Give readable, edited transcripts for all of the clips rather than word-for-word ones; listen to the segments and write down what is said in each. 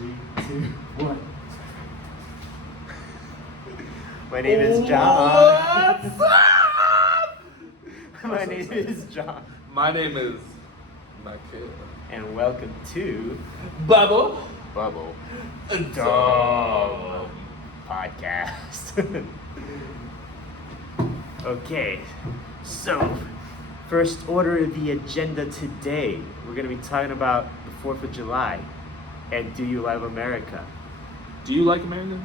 3, 2, 1. My name is John. What's up? My name is John. My name is Michael. And welcome to Bubble. Bubble Dog. Podcast. Okay, so first order of the agenda today, we're going to be talking about the 4th of July and do you love America? Do you like America?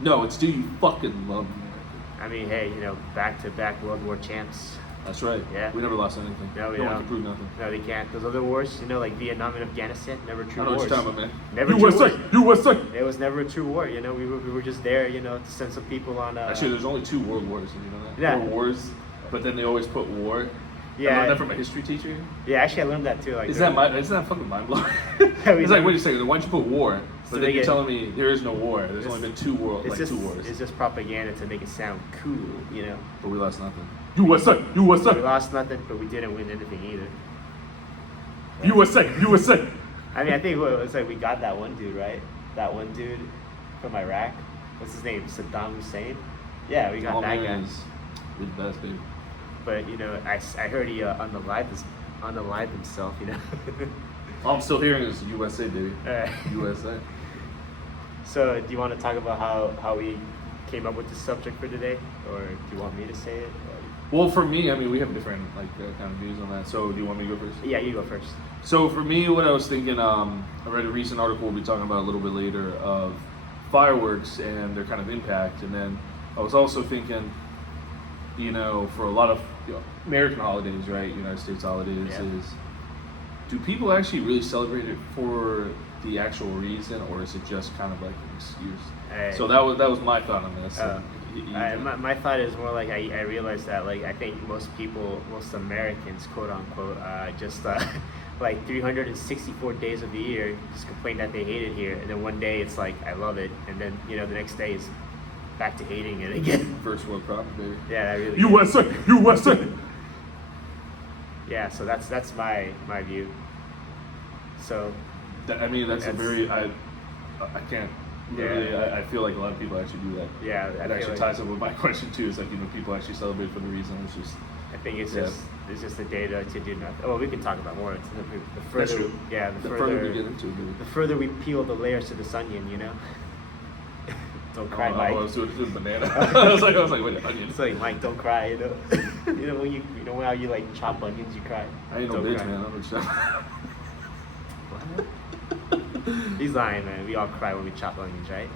No, it's do you fucking love America? I mean, hey, back-to-back World War champs. That's right. Yeah. We never lost anything. No, we no one don't. can prove nothing. No, they can't. Those other wars, like Vietnam and Afghanistan, never true I don't know wars. what you're talking about, man. Never U.S.A. true wars. U.S.A. It was never a true war. We were just there, to send some people on. Actually, there's only 2 world wars. You know that? Yeah. 4 wars, but then they always put war. Yeah. I learned that from a history teacher. Yeah, actually, I learned that too. Isn't that fucking mind blowing? Yeah, It's like, wait a second. Why'd you put war? So But then they you're get- telling me there is no war. There's only been 2 wars. It's just, 2 wars. It's just propaganda to make it sound cool, But we lost nothing. USA. USA. We lost nothing, but we didn't win anything either. USA. USA. I mean, I think it's like we got that one dude, right? That one dude from Iraq. What's his name? Saddam Hussein. Yeah, we got that guy. Is the best, baby. But I heard he unalived himself. All I'm still hearing is USA, baby. USA. So, do you want to talk about how we came up with the subject for today, or do you want me to say it? Well, for me, I mean, we have different kind of views on that. So, do you want me to go first? Yeah, you go first. So, for me, what I was thinking, I read a recent article we'll be talking about a little bit later of fireworks and their kind of impact, and then I was also thinking, for a lot of American holidays, right? United States holidays is. Do people actually really celebrate it for the actual reason, or is it just kind of like an excuse? So that was my thought on this. My thought is more like I realized that I think most Americans, quote unquote, just like 364 days of the year just complain that they hate it here, and then one day it's like I love it, and then the next day is back to hating it again. First world problem, baby. Yeah, that really. USA, USA. Yeah, so that's my view. So, that's a very I can't. Really, Yeah. I feel like a lot of people actually do that. Yeah, It actually ties up with my question too. Is people actually celebrate for the reason. It's just. I think it's just a day to do nothing. Oh, we can talk about more. It's the further, That's true. the further we get into it, maybe. the further we peel the layers to this onion, Don't cry, Mike. I was doing banana. I was like, wait, onion. It's like, Mike, don't cry. When you how you chop onions, you cry. I ain't no Don't bitch, cry. man. I'm a chef. He's lying, man. We all cry when we chop onions, right?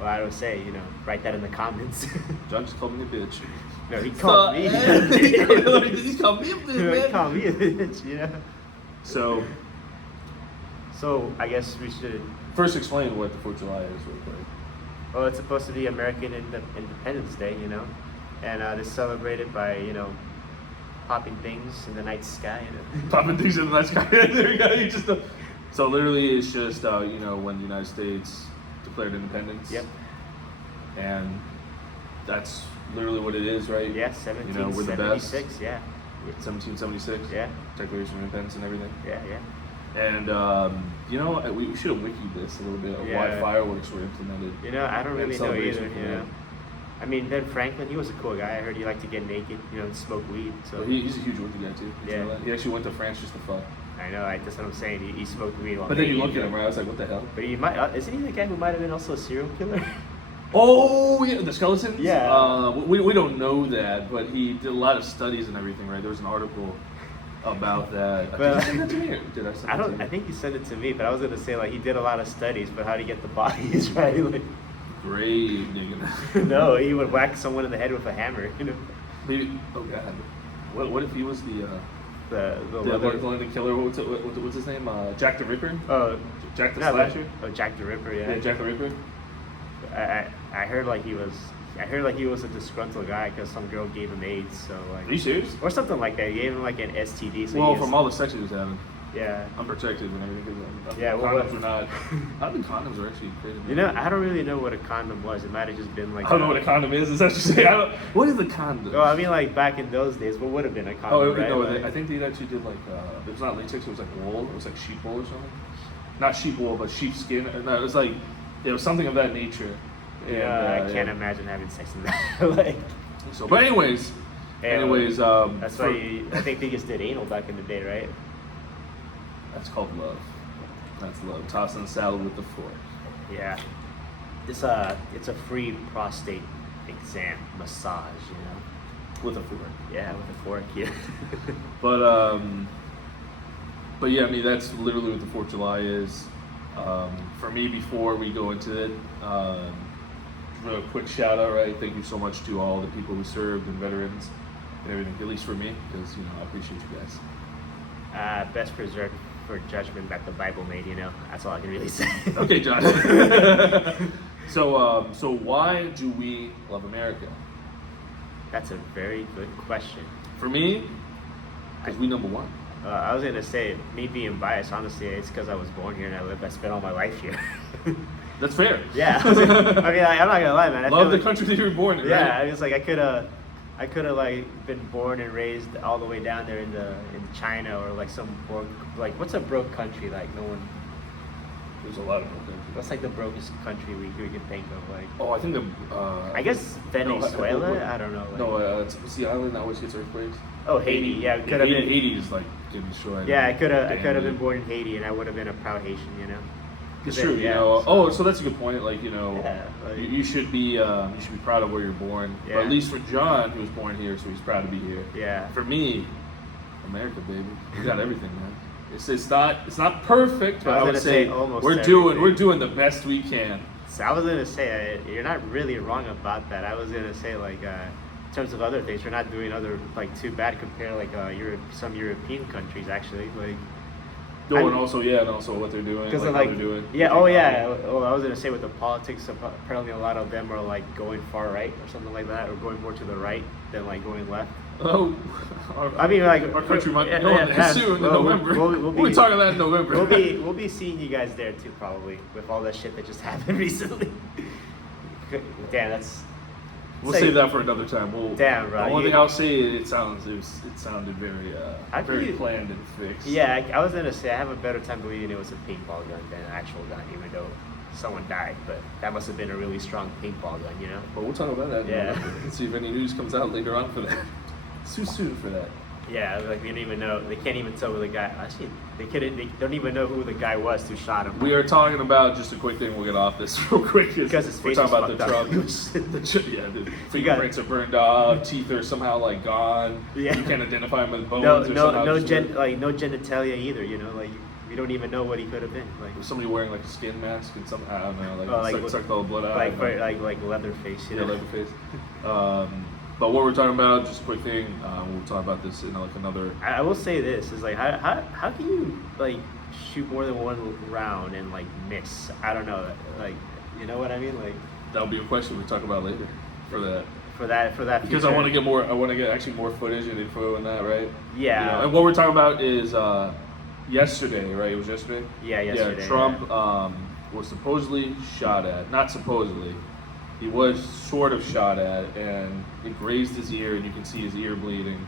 Well, I don't say, write that in the comments. John just called me a bitch. No, he called me. He called me a bitch, He man. called me a bitch, So I guess we should. First explain what the 4th of July is real quick. Well, it's supposed to be American Independence Day, and it's celebrated by, popping things in the night sky. Popping things in the night sky. There you go. So literally it's just, when the United States declared independence. Yep. And that's literally what it is, right? Yeah, 1776, yeah. 1776? Yeah. Declaration of Independence and everything. Yeah. And, we should have wikied this a little bit of why fireworks were implemented. I don't really know either, Yeah. I mean, Ben Franklin, he was a cool guy. I heard he liked to get naked, and smoke weed. So Well, he's a huge wiki guy, too. Did you Yeah. know that? He actually went to France just to fuck. I know, that's what I'm saying. He smoked weed while But then you naked, look at him, right? I was like, what the hell? But he might, isn't he the guy who might have been also a serial killer? Oh, yeah, the skeletons? Yeah. We don't know that, but he did a lot of studies and everything, right? There was an article about that. Well, did you send that to me, or did I send it to you? I think you sent it to me, but I was gonna say he did a lot of studies, but how to get the bodies right? Grave digging. No, he would whack someone in the head with a hammer. Maybe. Oh God. What if he was the The killer? What's his name? Jack the Ripper. Jack the Slasher. Jack the Ripper. Yeah. Yeah, Jack the Ripper. I heard he was a disgruntled guy because some girl gave him AIDS. So Are you serious? or something like that. He gave him an STD. So From all the sex he was having. Yeah. Unprotected and everything. Yeah, Condoms were not. I think condoms are actually crazy. I don't really know what a condom was. It might have just been I don't know what a condom is. Is that what you say? What is a condom? Well, I mean, back in those days, what would have been a condom? Oh, right? no, I think they actually did it was not latex. It was like wool. It was like sheep wool or something. not sheep wool, but sheepskin. No, it was like it was something of that nature. And, Yeah, I can't imagine having sex in that. Like, so, but anyways, that's why I think they just did anal back in the day, right? That's called love. That's love. Tossing the salad with the fork. Yeah, it's a free prostate exam massage, you know. With a fork. Yeah, with a fork. Yeah. But yeah, I mean that's literally what the 4th of July is. For me, before we go into it, real quick shout out, right? Thank you so much to all the people who served and veterans and everything, at least for me, because I appreciate you guys. Best preserved for judgment that the Bible made, you know. That's all I can really say. Okay, John. So why do we love America? That's a very good question. For me, because we number one. I was gonna say, me being biased, honestly, it's because I was born here and I spent all my life here. That's fair. Yeah, I'm not gonna lie, man. Love the country that you were born in. Yeah, right? I was like, I could have like been born and raised all the way down there in China or like some broke, like what's a broke country like no one. There's a lot of countries. What's like the brokest country we can think of? Like, I think I guess Venezuela. No, I don't know. Like, no, it's the island that always gets earthquakes. Oh, Haiti. Yeah, it could have been. Haiti is like getting destroyed. Yeah, I could have been born in Haiti, and I would have been a proud Haitian, you know. It's true, you know. So that's a good point. Like, yeah, like, you should be proud of where you're born. Yeah. But at least for John, he was born here, so he's proud to be here. Yeah. For me, America, baby, we got everything, man. It's not perfect, but I would say we're doing the best we can. So I was gonna say you're not really wrong about that. I was gonna say like in terms of other things, we're not doing too bad compared to like some European countries actually like. And also what they're doing, because like how they're doing. Yeah, oh yeah. Oh, I was gonna say with the politics, apparently a lot of them are like going far right or something like that, or going more to the right than like going left. Oh, I mean, like our country might go on there soon in November. We'll talk about that in November. We'll be seeing you guys there too, probably, with all that shit that just happened recently. Damn, that's. We'll save that for another time. Damn, bro. The only thing I'll say, it sounded very very planned and fixed. Yeah, I was gonna say I have a better time believing it was a paintball gun than an actual gun, even though someone died. But that must have been a really strong paintball gun, you know. But we'll talk about that. Yeah. Let's see if any news comes out later on for that. It's too soon for that. Yeah, like we don't even know. They can't even tell who the guy. Actually, they don't even know who the guy was who shot him. We are talking about just a quick thing. We'll get off this real quick. Because his face we're talking about the Trump. up. The fingerprints are burned off. Teeth are somehow like gone. Yeah. You can't identify him with bones. No genitalia either. You know, like we don't even know what he could have been. Like was somebody wearing like a skin mask and some I don't know, like sucked all the blood out. Like Leatherface. You know? Yeah, Leatherface. But what we're talking about, just a quick thing, we'll talk about this in like another. I will say this is like how can you like shoot more than one round and like miss? I don't know, like you know what I mean? Like that'll be a question we'll talk about later for that. Because future. I want to get actually more footage and info on that, right? Yeah. And what we're talking about is yesterday, right? It was yesterday. Yeah, yesterday. Yeah, Trump was supposedly shot at. Not supposedly. He was sort of shot at, and it grazed his ear, and you can see his ear bleeding.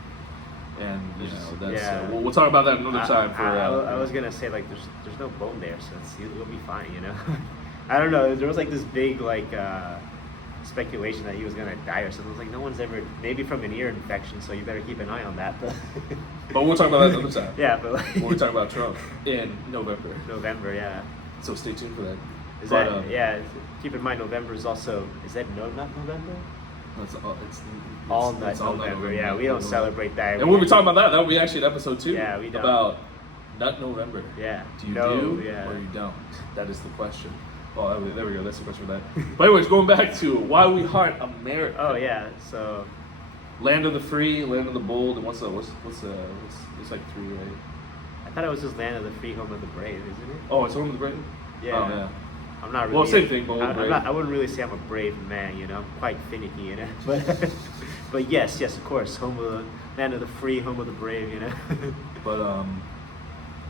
And that's we'll talk about that another time. I was gonna say like there's no bone there, so it'll be fine, you know. I don't know. There was like this big like speculation that he was gonna die or something. It was like no one's ever maybe from an ear infection, so you better keep an eye on that. But we'll talk about that another time. Yeah, but like, when we talk about Trump in November. November, yeah. So stay tuned for that. Keep in mind November is also not November? It's all November. Yeah, we don't celebrate that. And we'll be talking about that. That'll be actually an episode 2. Yeah, we don't. About Nut November. Yeah. Do you or you don't? That is the question. Oh, there we go. That's the question for that. But anyways, going back to why we heart America. Oh yeah. So. Land of the free, land of the bold, and what's it's like 3, right? I thought it was just land of the free, home of the brave, isn't it? Oh, it's home of the brave. Yeah. Oh, yeah. I'm not really. Well, same thing, bold, brave. I wouldn't really say I'm a brave man, you know. I'm quite finicky, you know. But yes, of course, land of the free, home of the brave, you know. But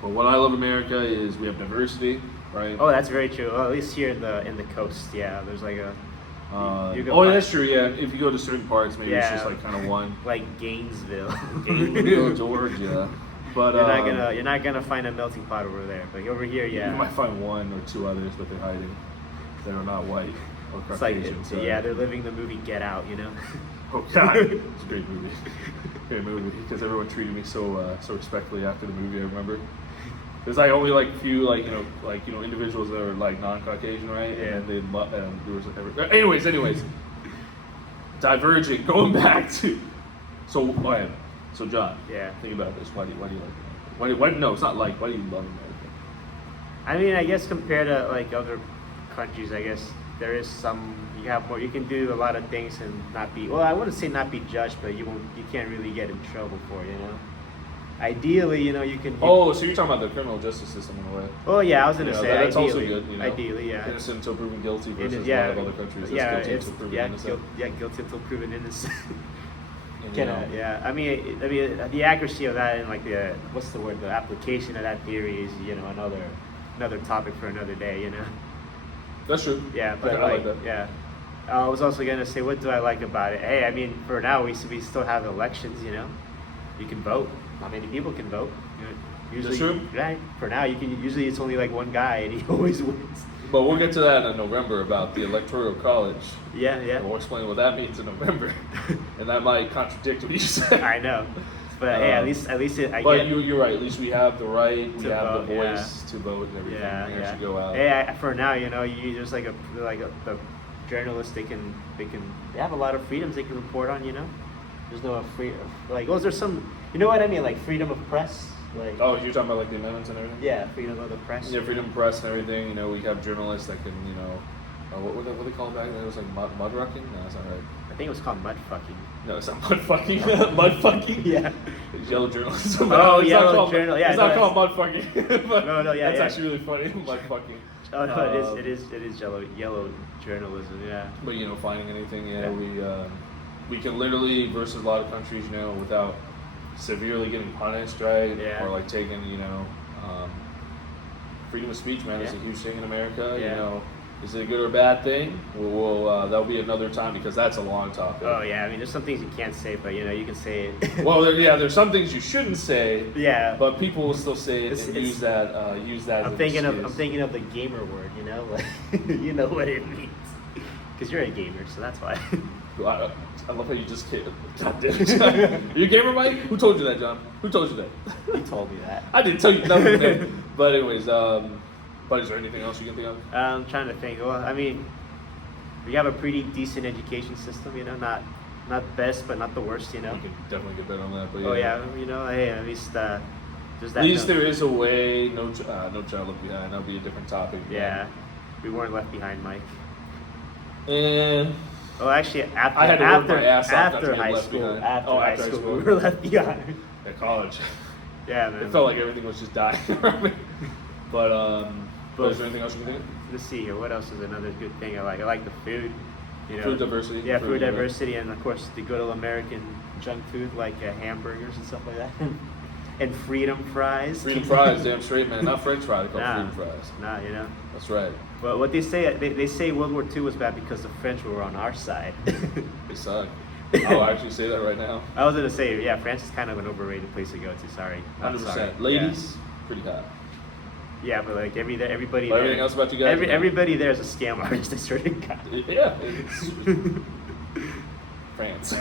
what I love America is we have diversity, right? Oh, that's very true. Well, at least here in the coast, yeah. There's like a. That's true. Yeah, if you go to certain parts, maybe it's just like kind of one. Like Gainesville, Georgia. But you're not gonna find a melting pot over there. But over here, yeah. You might find one or two others, but they're hiding. That are not white or It's like Caucasian. yeah, they're living the movie Get Out, you know. Oh God, it's a great movie. Great movie because everyone treated me so respectfully after the movie. I remember. There's like only like few like individuals that are like non-Caucasian, right? Yeah. And there was anyways. Diverging, going back to so John. Yeah. Think about this. Why do you like America? Why no, it's not like. Why do you love America? I mean, I guess compared to like other countries, I guess there is some. You have more. You can do a lot of things and not be. Well, I wouldn't say not be judged, but you can't really get in trouble for it, you know. Ideally, you can. Oh, so you're talking about the criminal justice system in a way. Oh yeah, I was gonna say that's ideally. also good. Ideally, yeah. Innocent until proven guilty versus yeah, a lot of other countries. That's guilty until proven innocent. Guilty until proven innocent. And, yeah. I mean, the accuracy of that and like the what's the word? The application of that theory is another topic for another day. You know. That's true. Yeah, but I like that. yeah. I was also gonna say, what do I like about it? Hey, I mean, for now we still have elections. You know, you can vote. Not many people can vote. Usually, That's true. Right. For now, you can. Usually, it's only like one guy, and he always wins. But we'll get to that in November about the Electoral College. Yeah. And we'll explain what that means in November, and that might contradict what you said. I know, but hey, at least you're right. At least we have the right, we have vote, the voice to vote and everything. Yeah, and actually go out. Hey, for now, there's the journalists. They have a lot of freedoms they can report on. There's no there's some. You know what I mean? Like freedom of press. Like. Oh, you're talking about like the amendments and everything. Yeah, freedom of the press. Yeah, freedom of press and everything. We have journalists that can, what they call it back then? It was like mud rucking. No, that's not right. I think it was called mud fucking. No, it's not mud fucking. Mud fucking. Yeah. It's yellow journalism. Oh, yellow journal. Yeah, it's not called mud fucking. But no, yeah. That's actually really funny. Mud fucking. Oh no, it is yellow journalism. Yeah. But finding anything, we can literally versus a lot of countries, without severely getting punished, right? Yeah. Or like taking, freedom of speech, man, is a huge thing in America. Yeah. Is it a good or bad thing? That'll be another time because that's a long topic. Oh yeah, I mean, there's some things you can't say, but you can say it. Well, there's some things you shouldn't say. Yeah. But people will still say it and use that. I'm thinking of the gamer word. Like, you know what it means. Because you're a gamer, so that's why. I love how you just can't. God damn it. Are you a gamer, Mike? Who told you that, John? Who told you that? You told me that. I didn't tell you nothing, man. But anyways, but is there anything else you can think of? I'm trying to think. Well, I mean, we have a pretty decent education system. Not best, but not the worst. We can definitely get better on that. But Oh yeah, hey, at least there's that. At least there is a way. No child left behind. That'll be a different topic. Yeah, we weren't left behind, Mike. And. Well, actually, after high school, we were left behind. At college. Yeah, man. It felt like everything was just dying around me. But is there anything else you can think of? Let's see here. What else is another good thing I like? I like the food. Food diversity. Yeah, food diversity, and of course the good old American junk food like hamburgers and stuff like that, and freedom fries. Freedom fries, damn straight, man. Not French fries. They call freedom fries. Nah, That's right. But what they say World War II was bad because the French were on our side. They suck. I'll actually say that right now. I was gonna say, yeah, France is kind of an overrated place to go to. Sorry. 100%. Ladies, pretty hot. Yeah, but like everybody. But everything else about you guys? Everybody there is a scam artist. I swear to God. Yeah. It's France.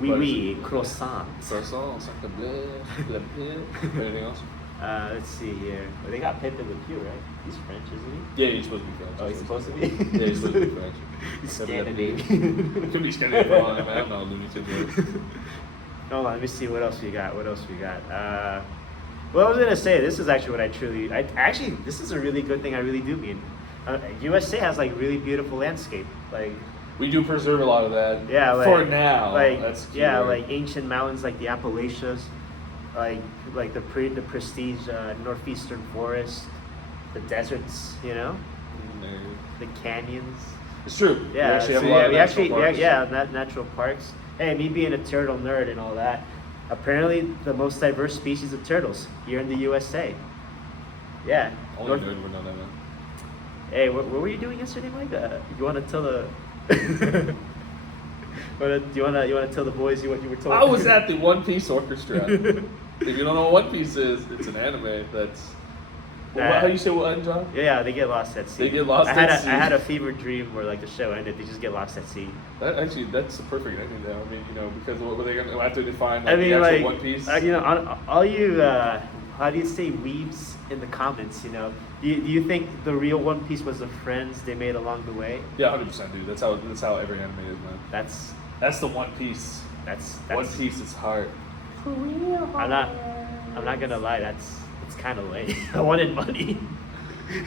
Oui, croissants. Croissants, sacre bleu, anything else? Let's see here. Well, they got Pepe Le Pew, right? He's French, isn't he? Yeah, he's supposed to be French. Oh, he's supposed to be? Yeah, he's supposed to be French. He's Scandinavian. Could be Scandinavian, man. I'm not a lunatic. Hold on, let me see what else we got. Well, I was gonna say this is actually what this is a really good thing. I really do mean. U.S.A. has like really beautiful landscape, like. We do preserve a lot of that. Yeah, like, for now. Like that's key, yeah, right? like ancient mountains like the Appalachians, like the prestige northeastern forest, the deserts, the canyons. It's true. Yeah, we actually have natural parks. Hey, me being a turtle nerd and all that. Apparently, the most diverse species of turtles here in the USA. Yeah. Only nerd would know that, man. Hey, what were you doing yesterday, Mike? You want to tell the? Do you want to tell the boys what you were told? I was at the One Piece Orchestra. If you don't know what One Piece is, it's an anime that's. How do you say what, John? Yeah, they get lost at sea. They get lost at sea. I had a fever dream where like the show ended. They just get lost at sea. That's the perfect ending now. I mean, because what were they going to after they find like, I mean, the actual like One Piece? all you how do you say weebs in the comments? Do you think the real One Piece was the friends they made along the way? Yeah, 100%, dude. That's how every anime is, man. That's the One Piece. That's One Piece is heart. I'm not gonna lie. It's kind of lame. I wanted money.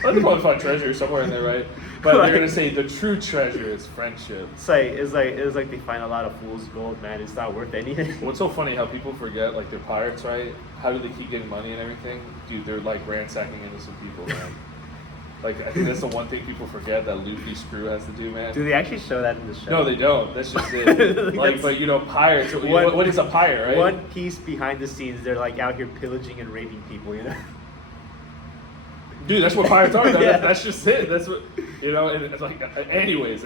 Well, they probably find treasure somewhere in there, right? But they're gonna say the true treasure is friendship. It's like they find a lot of fool's gold, man. It's not worth anything. What's so funny how people forget like they're pirates, right? How do they keep getting money and everything? Dude, they're like ransacking innocent people, man. Like I think that's the one thing people forget that Luffy's crew has to do, man. Do they actually show that in the show? No, they don't. That's just it. But pirates. What is a pirate, right? One Piece behind the scenes, they're like out here pillaging and raping people, Dude, that's what pirates are. Yeah. That's just it. That's what And it's like, anyways.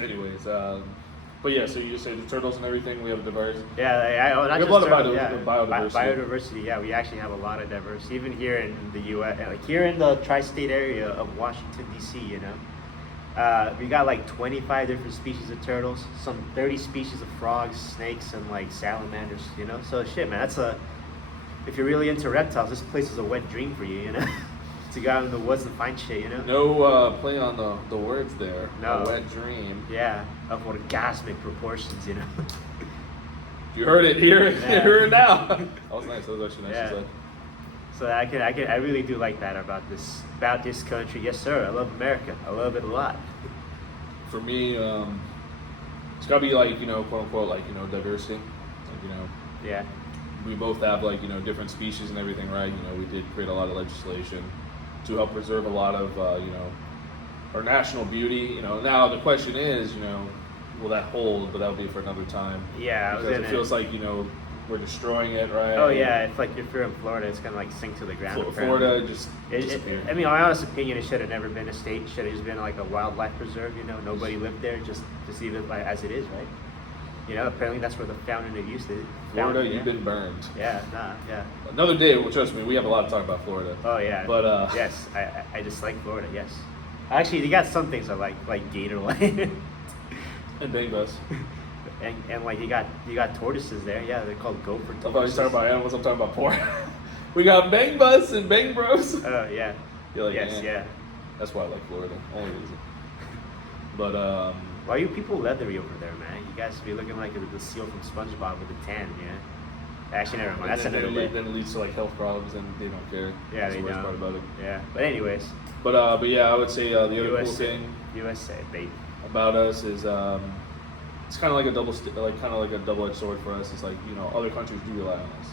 But yeah, so you say the turtles and everything. We have diverse. Yeah, we have a lot of biodiversity. Biodiversity. Yeah, we actually have a lot of diversity, even here in the U.S. Like here in the tri-state area of Washington D.C. We got like 25 different species of turtles, some 30 species of frogs, snakes, and like salamanders. So shit, man. If you're really into reptiles, this place is a wet dream for you. To go out in the woods and find shit. No play on the words there. No. A wet dream. Yeah, of orgasmic proportions. You heard it here. You heard it now. That was nice. That was actually nice. Yeah. So I really do like that about this country. Yes, sir. I love America. I love it a lot. For me, it's gotta be like quote unquote like diversity. Like Yeah. we both have like different species and everything, right? We did create a lot of legislation to help preserve a lot of our national beauty. Now the question is, will that hold? But that'll be for another time. Yeah, because it feels like we're destroying it, right? Oh yeah, it's like if you're in Florida, it's gonna like sink to the ground. Florida just disappeared. I mean, my honest opinion, it should have never been a state. It should have just been like a wildlife preserve. Nobody lived there. Just leave it as it is, right? Apparently that's where the founding of use is. Florida, you've been burned. Yeah, Another day, well, trust me, we have a lot to talk about Florida. Oh yeah. But yes, I just like Florida. Yes. Actually, you got some things I like Gatorland. And Bang Bus. and like you got tortoises there. Yeah, they're called gopher tortoises. I thought you were talking about animals. I'm talking about porn. We got Bang Bus and Bang Bros. Oh yeah. You're like, yes, yeah. That's why I like Florida. Only reason. But why are you people leathery over there, man? You guys be looking like the seal from SpongeBob with the tan, Actually, never mind. That's another day. Then it leads to like health problems, and they don't care. Yeah, that's they the worst don't. part about it. Yeah, but anyways. But yeah, I would say the other U.S.A. cool thing U.S.A. baby. about us is it's kind of like a double-edged sword for us. It's like other countries do rely on us.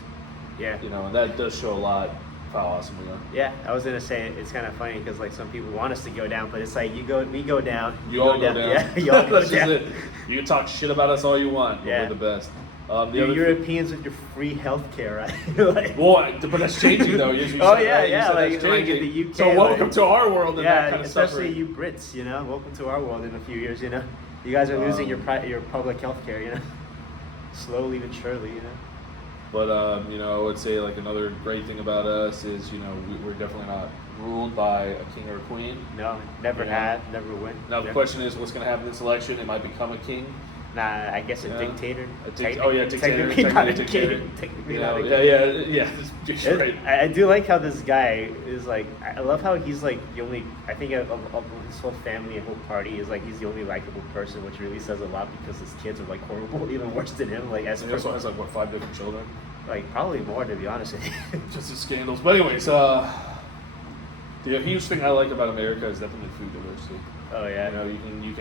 Yeah. And that does show a lot of how awesome we are. Yeah, I was gonna say it's kind of funny because like some people want us to go down, but it's like we go down. You all go down. Yeah, you all go That's down. just it. You can talk shit about us all you want. But we're the best. You Europeans with your free healthcare, right? But that's changing though. Oh yeah, like in the UK. So welcome to our world. And that kind of especially suffering. you Brits. Welcome to our world in a few years. You guys are losing your public healthcare. Slowly but surely. But I would say like another great thing about us is we're definitely not ruled by a king or a queen. No, never have, never will. Now the question is, what's going to happen this election? It might become a king. Nah, I guess a dictator. Dictator. Technically not a king. Technically not a king. Yeah. Right. I do like how this guy is like. I love how he's like the only. I think of his whole family and whole party is like he's the only likable person, which really says a lot because his kids are like horrible, even worse than him. Like as he also has like 5 different children. Like probably more, to be honest with you. Just the scandals. But anyways, the huge thing I like about America is definitely food diversity. Oh yeah. You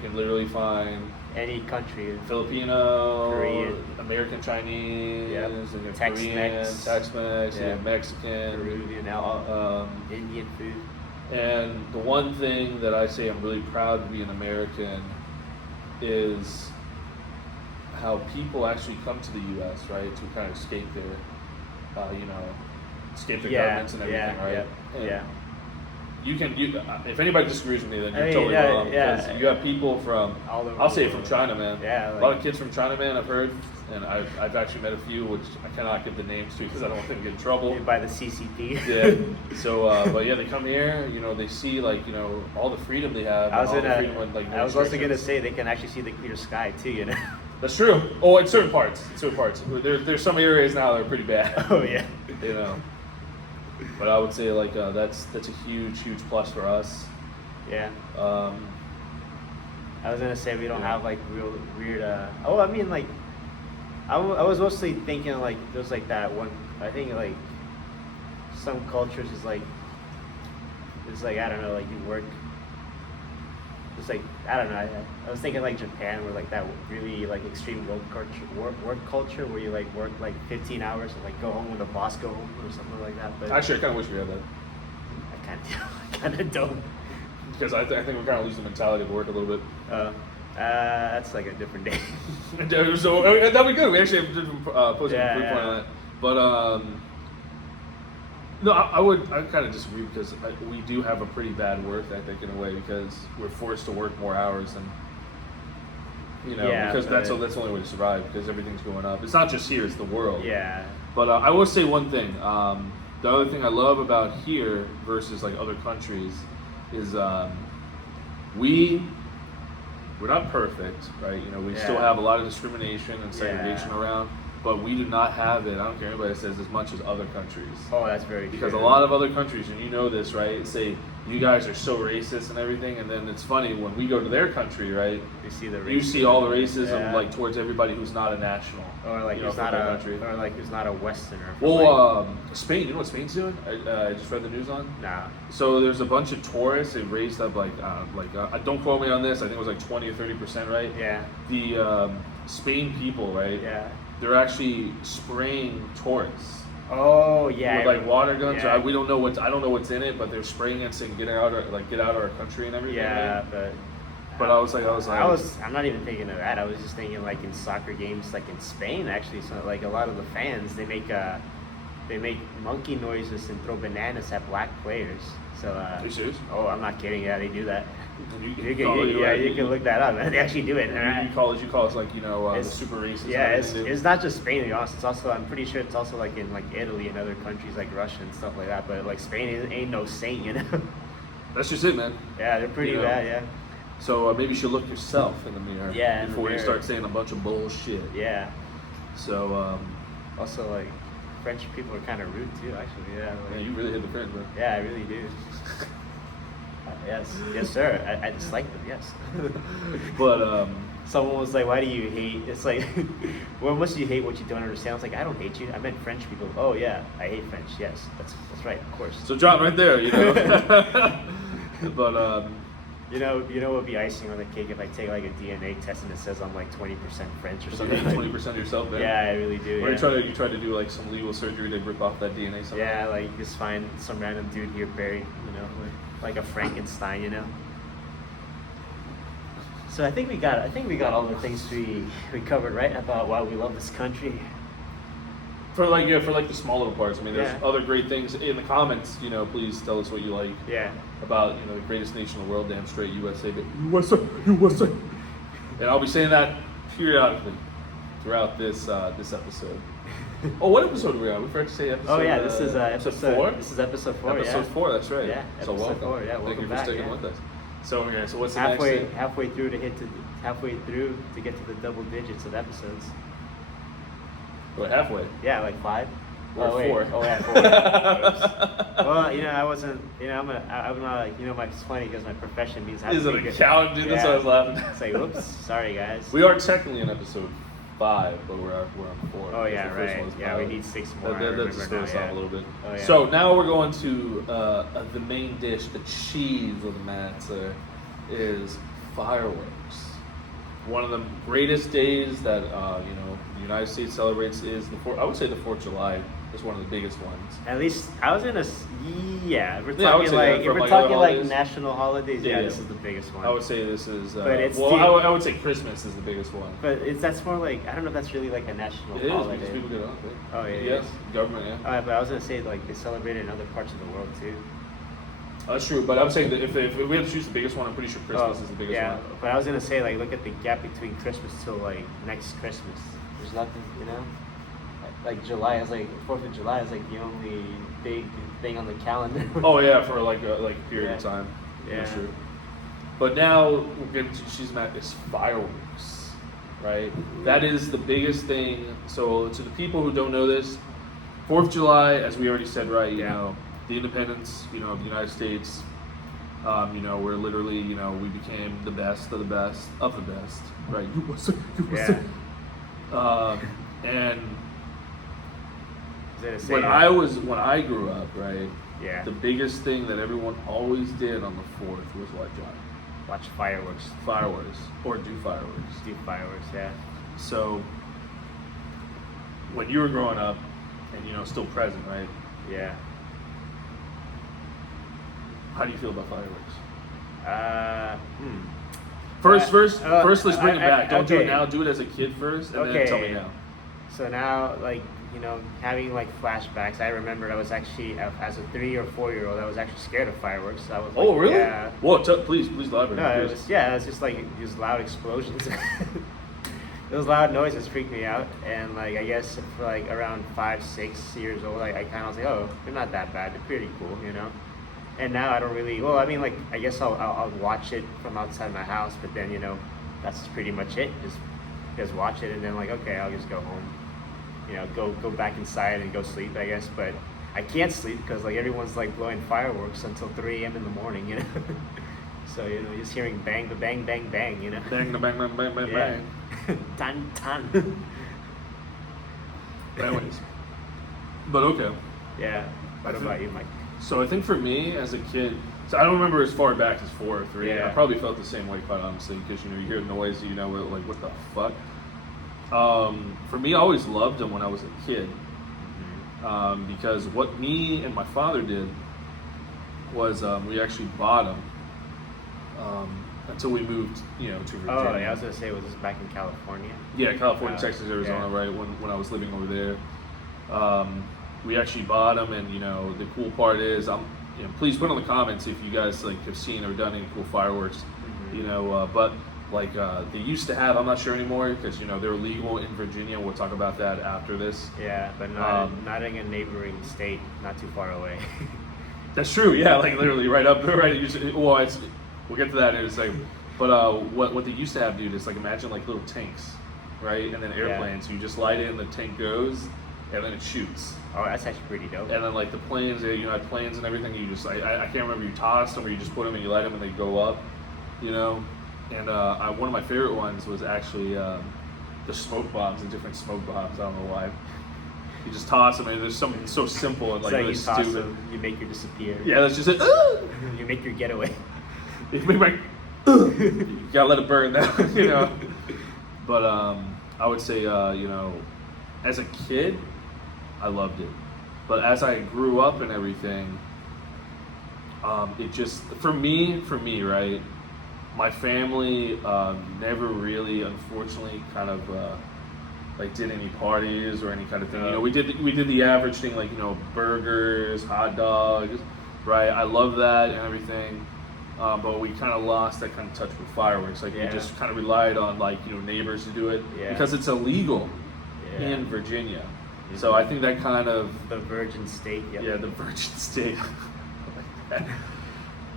can literally find any country. Filipino, Korean, American Chinese, Tex-Mex, Tex-Mex, Mexican, Peruvian, Indian food. And the one thing that I say I'm really proud to be an American is how people actually come to the U.S. right to kind of escape their, escape their governments and everything, right? Yeah. if anybody disagrees with me, then you're I mean, totally yeah, wrong. yeah. Because you have people from, All over I'll the say it world. from China, man. Yeah, a lot of kids from China, man. I've heard, and I've actually met a few, which I cannot give the names to because I don't want them to get in trouble. By the CCP. Yeah. So, but yeah, they come here. They see all the freedom they have. I was and all gonna. the freedom with, I was also gonna restrictions. say they can actually see the clear sky too. That's true. Oh, in certain parts. There's some areas now that are pretty bad. Oh yeah. But I would say that's a huge plus for us. Yeah. I was gonna say we don't Yeah. have like real weird. I mean like, I was mostly thinking like there's like that one. I think like some cultures is like it's like I don't know like you work. It's like I don't know. I was thinking like Japan, where like that really like extreme work culture where you like work like 15 hours and like go home when the boss go home or something like that. But Actually, I kind of wish we had that I kind of don't. because I think we're kind of losing the mentality of work a little bit. That's like a different day. So that'd be good. We actually have to post a proof point on that. But no, I kind of disagree because we do have a pretty bad work ethic in a way because we're forced to work more hours and because that's the only way to survive because everything's going up. It's not just here; it's the world. Yeah. But I will say one thing. The other thing I love about here versus like other countries is we're not perfect, right? We still have a lot of discrimination and segregation around, but we do not have it. I don't care anybody says as much as other countries. Oh, that's very Because true. a lot of other countries, and you know this, right? Say you guys are so racist and everything, and then it's funny when we go to their country, right? You see all the racism like towards everybody who's not a national, or like who's not a country, or like who's not a Westerner. Well, Spain. You know what Spain's doing? I just read the news on. Nah. So there's a bunch of tourists. They raised up don't quote me on this. I think it was like 20 or 30%, right? Yeah. The Spain people, right? Yeah. They're actually spraying tourists. Oh yeah. With like water guns. Yeah. I don't know what's in it, but they're spraying it saying get out of our country and everything. Yeah, right? but I was like, I'm not even thinking of that. I was just thinking like in soccer games, like in Spain actually. So like a lot of the fans, they make monkey noises and throw bananas at black players. So. Are you serious? Oh, I'm not kidding. Yeah, they do that. You You can look that up. They actually do it. You call us like the super racist. Yeah, it's not just Spain to be honest. It's also I'm pretty sure it's also like in like Italy and other countries like Russia and stuff like that. But like Spain ain't no saint, That's just it, man. Yeah, they're pretty bad. Yeah. So maybe you should look yourself in the mirror. Yeah, before you start saying a bunch of bullshit. Yeah. So also like French people are kind of rude too. Actually, yeah. Like, you really hit the French, bro. Yeah, I really do. Yes, sir. I dislike them. Yes. But someone was like, "Why do you hate?" It's like, "Well, must you hate what you don't understand?" I was like, "I don't hate you. I meant French people." Oh yeah, I hate French. Yes, that's right, of course. So drop right there, But you know what would be icing on the cake if I take like a DNA test and it says I'm like 20% French or something. 20% yourself, man. Yeah, I really do. Or you try to do like some legal surgery to rip off that DNA somehow. Yeah, like just find some random dude here buried, like a Frankenstein, So I think we got all the things we covered, right, about why we love this country. For the small little parts. I mean, there's Yeah. other great things in the comments. Please tell us what you like. Yeah. About the greatest nation in the world, damn straight USA, but USA. And I'll be saying that periodically throughout this episode. Oh, what episode are we on? We forgot to say episode. Oh yeah, this is episode 4. This is episode 4. Episode 4. That's right. Yeah. So Episode welcome. 4. Yeah, welcome Thank you for back, sticking with us. So what's the halfway next thing? halfway through to get to the double digits of episodes. We're halfway. Yeah, like 5. Or 4. Oh yeah, 4. Well, I wasn't. I'm not like. It's funny because my profession means. He's an accountant, dude. That's why I was laughing. It's like, whoops, sorry guys. We are technically in episode 5, but we're on 4. Oh yeah, right. Yeah, we need 6 more. That just throws us off a little bit. Oh, yeah. So now we're going to the main dish, the cheese of the matter, is fireworks. One of the greatest days that the United States celebrates is I would say the 4th of July is one of the biggest ones. At least I was in a We're Yeah, I would talking say that. if From, we're like, talking other like holidays. national holidays. Yeah, This is the biggest one. I would say this is. But it's I would say Christmas is the biggest one. But that's more like I don't know if that's really like a national It is holiday. because people get off it. Oh yeah. Yes, government. Yeah. But I was gonna say like they celebrate it in other parts of the world too. That's true, but I'm saying that if we had to choose the biggest one, I'm pretty sure Christmas is the biggest yeah, one. but I was gonna say like look at the gap between Christmas till like next Christmas. There's nothing, you know. Like July is like 4th of July is like the only big thing on the calendar. Oh yeah, for like a period of time. Yeah. For sure. But now we're getting to cheese mat is fireworks, right? That is the biggest thing. So to the people who don't know this, 4th of July, as we already said, right? You know, the independence, you know, of the United States. You know, we're literally, you know, we became the best of the best of the best, right? U.S.A. U.S.A. And when I grew up, right? Yeah. The biggest thing that everyone always did on the 4th was what, John? Watch fireworks. Fireworks. Or do fireworks. Do fireworks, yeah. So, when you were growing up, and you know, still present, right? Yeah. How do you feel about fireworks? First, let's bring it back. Don't do it now. Do it as a kid first, and then tell me now. So now, like, you know, having like flashbacks, I remember I was actually, as a 3 or 4-year-old, I was actually scared of fireworks. I was like, oh, really? Yeah. Whoa, please elaborate. No, it was just like these loud explosions. Those loud noises freaked me out, and like I guess for like around 5, 6 years old, I kind of was like, oh, they're not that bad. They're pretty cool, you know. And now I don't really. Well, I mean, like I guess I'll watch it from outside my house, but then you know, that's pretty much it. Just watch it, and then like okay, I'll just go home. You know, go back inside and go sleep, I guess. But I can't sleep because like everyone's like blowing fireworks until 3 a.m. in the morning, you know. So you know, just hearing bang, the bang, bang, bang, you know. Bang, the bang, bang, bang, bang, bang. Tan tan. Anyways, but okay. Yeah. What about you, Mike? So I think for me as a kid, so I don't remember as far back as 4 or 3. Yeah. I probably felt the same way, quite honestly, because you know you hear noise, you know, like what the fuck. For me, I always loved them when I was a kid, because what me and my father did was we actually bought them until we moved, you know, to Virginia. Oh, yeah, I was gonna say, was this back in California? Yeah, California, Texas, Arizona, right? When I was living over there, we actually bought them, and you know, the cool part is, you know, please put in the comments if you guys like have seen or done any cool fireworks, you know, but. Like they used to have, I'm not sure anymore because you know they're legal in Virginia. We'll talk about that after this. Yeah, but not in a neighboring state, not too far away. That's true. Yeah, like literally right up, right. Well, we'll get to that in a second. But what they used to have, dude, is like imagine like little tanks, right, and then airplanes. So you just light it, and the tank goes, and then it shoots. Oh, that's actually pretty dope. And then like the planes, you know, had planes and everything. You just I can't remember, you toss them or you just put them and you light them and they go up, you know. And one of my favorite ones was actually the smoke bombs, the different smoke bombs. I don't know why. You just toss them, and there's something so simple and like really you toss stupid. them, you make your disappear. Yeah, that's just it. You make your getaway. You make my. You gotta let it burn down, you know. But I would say, you know, as a kid, I loved it. But as I grew up and everything, it just for me, right. My family never really, unfortunately, kind of like did any parties or any kind of thing. You know, we did the average thing, like you know, burgers, hot dogs, right? I love that and everything, but we kind of lost that kind of touch with fireworks. Like we just kind of relied on like you know neighbors to do it because it's illegal in Virginia. Mm-hmm. So I think that kind of the Virgin State. Yep. Yeah, the Virgin State. Like that.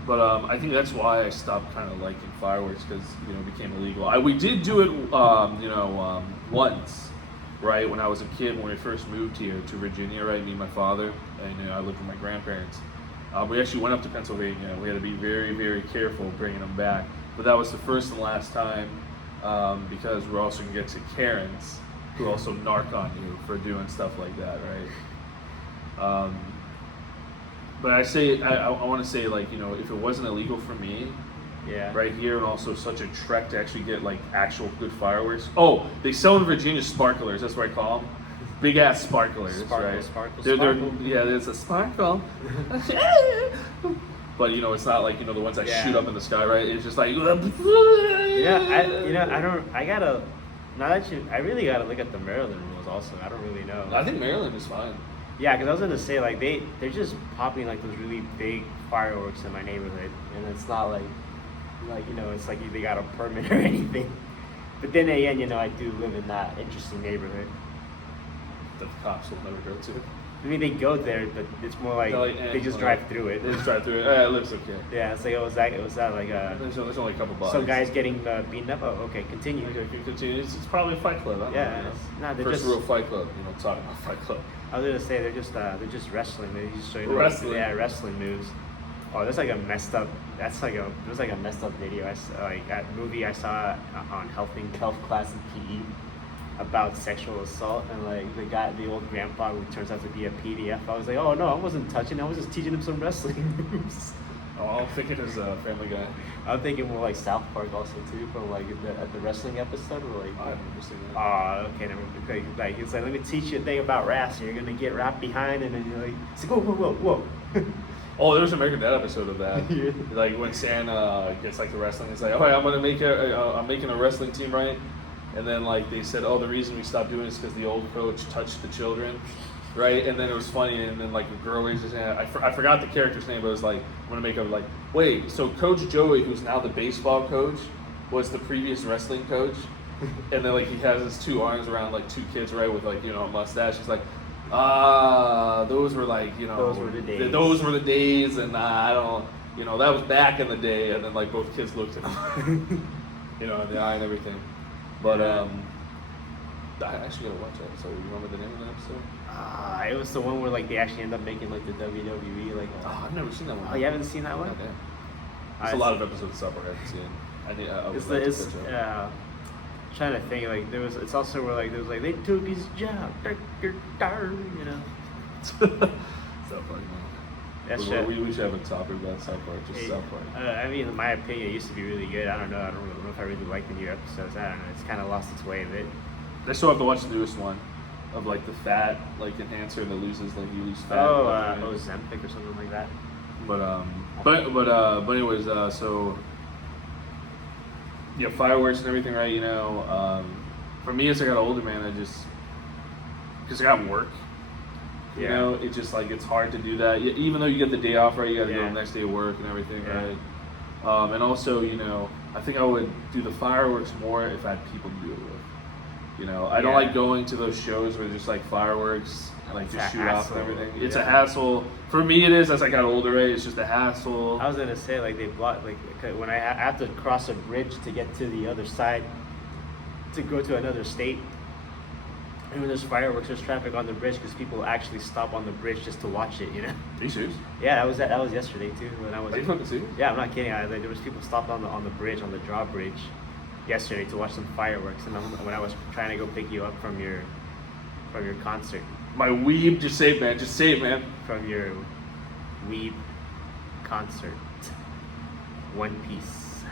But I think that's why I stopped kind of liking fireworks because you know it became illegal. We did do it, you know, once, right? When I was a kid, when we first moved here to Virginia, right? Me and my father, and you know, I lived with my grandparents. We actually went up to Pennsylvania. We had to be very, very careful bringing them back. But that was the first and last time because we're also gonna get to Karens, who also narc on you for doing stuff like that, right? But I want to say, like, you know, if it wasn't illegal for me, right here, and also such a trek to actually get, like, actual good fireworks. Oh, they sell in Virginia sparklers, that's what I call them. Big-ass sparklers, right? Sparkle. Yeah, there's a sparkle. But, you know, it's not like, you know, the ones that shoot up in the sky, right? It's just like... I really gotta look at the Maryland rules also. I don't really know. I think Maryland is fine. Yeah, because I was gonna say like they're just popping like those really big fireworks in my neighborhood, and it's not like it's like they got a permit or anything. But then again, I do live in that interesting neighborhood. That the cops will never go to. I mean, they go there, but it's more like they just drive through it. They just drive through it. It looks okay. Yeah, it's like was that like There's only a couple bodies. some guys getting beaten up. Oh, okay, continue. Okay, if you continue, it's probably a Fight Club. I don't know, they're First just real Fight Club. Talking about Fight Club. I was gonna say they're just wrestling. They just show you Wrestling. wrestling moves. Oh, there's like a messed up. There's like a messed up video. That movie I saw on health class in PE about sexual assault, and like the old grandpa who turns out to be a PDF. I was like, oh no, I wasn't touching. I was just teaching him some wrestling moves. Oh, I'm thinking it's a Family Guy. I'm thinking more like South Park also too, from like at the wrestling episode where like. I've never seen that. Oh, okay, never mind. Like it's like, let me teach you a thing about wrestling. You're gonna get wrapped behind, and then you're like, it's like whoa. Oh, there was an American Dad episode of that. Yeah. Like when Santa gets like the wrestling, he's like, "Oh, I'm making a wrestling team, right?" And then like they said, "Oh, the reason we stopped doing it is because the old coach touched the children, right?" And then it was funny, and then like a girl raised his hand. I forgot the character's name, but it was like, I'm gonna make up like, wait, so Coach Joey, who's now the baseball coach, was the previous wrestling coach, and then like he has his two arms around like two kids, right, with like a mustache. He's like, those were like, those were the days. Those were the days, and I don't, that was back in the day. And then like both kids looked at him, in the eye and everything. But I actually gotta watch that. So you remember the name of the episode? It was the one where like they actually end up making like the WWE like. I've never seen that one. Oh, you haven't seen that one? Yeah. There's a lot of episodes of South Park I haven't seen. Trying to think like it's also where like there was like they took his job, South Park, man. That's we should have a topic about South Park, just South Park. I mean, in my opinion, it used to be really good. I don't know if I really like the new episodes. I don't know. It's kind of lost its way a bit. I still have to watch the newest one of like the fat like enhancer that loses like you lose fat. Ozempic or something like that. But anyways, so yeah, fireworks and everything, right? For me as I got older, man, because I got work. It's just like it's hard to do that. Even though you get the day off, right? You got to go the next day of work and everything, right? And also, I think I would do the fireworks more if I had people to do it with. I don't like going to those shows where there's just like fireworks and like just shoot off and everything. It's a hassle. For me, it is as I got older, right? It's just a hassle. I was gonna say like they block like when I have to cross a bridge to get to the other side to go to another state. And when there's fireworks, there's traffic on the bridge because people actually stop on the bridge just to watch it. Are you serious? Yeah, that was yesterday too. When I was. Are you fucking serious? Yeah, I'm not kidding. There was people stopped on the bridge, on the drawbridge, yesterday to watch some fireworks. And when I was trying to go pick you up from your concert. My weeb, just say it, man. From your weeb concert. One Piece.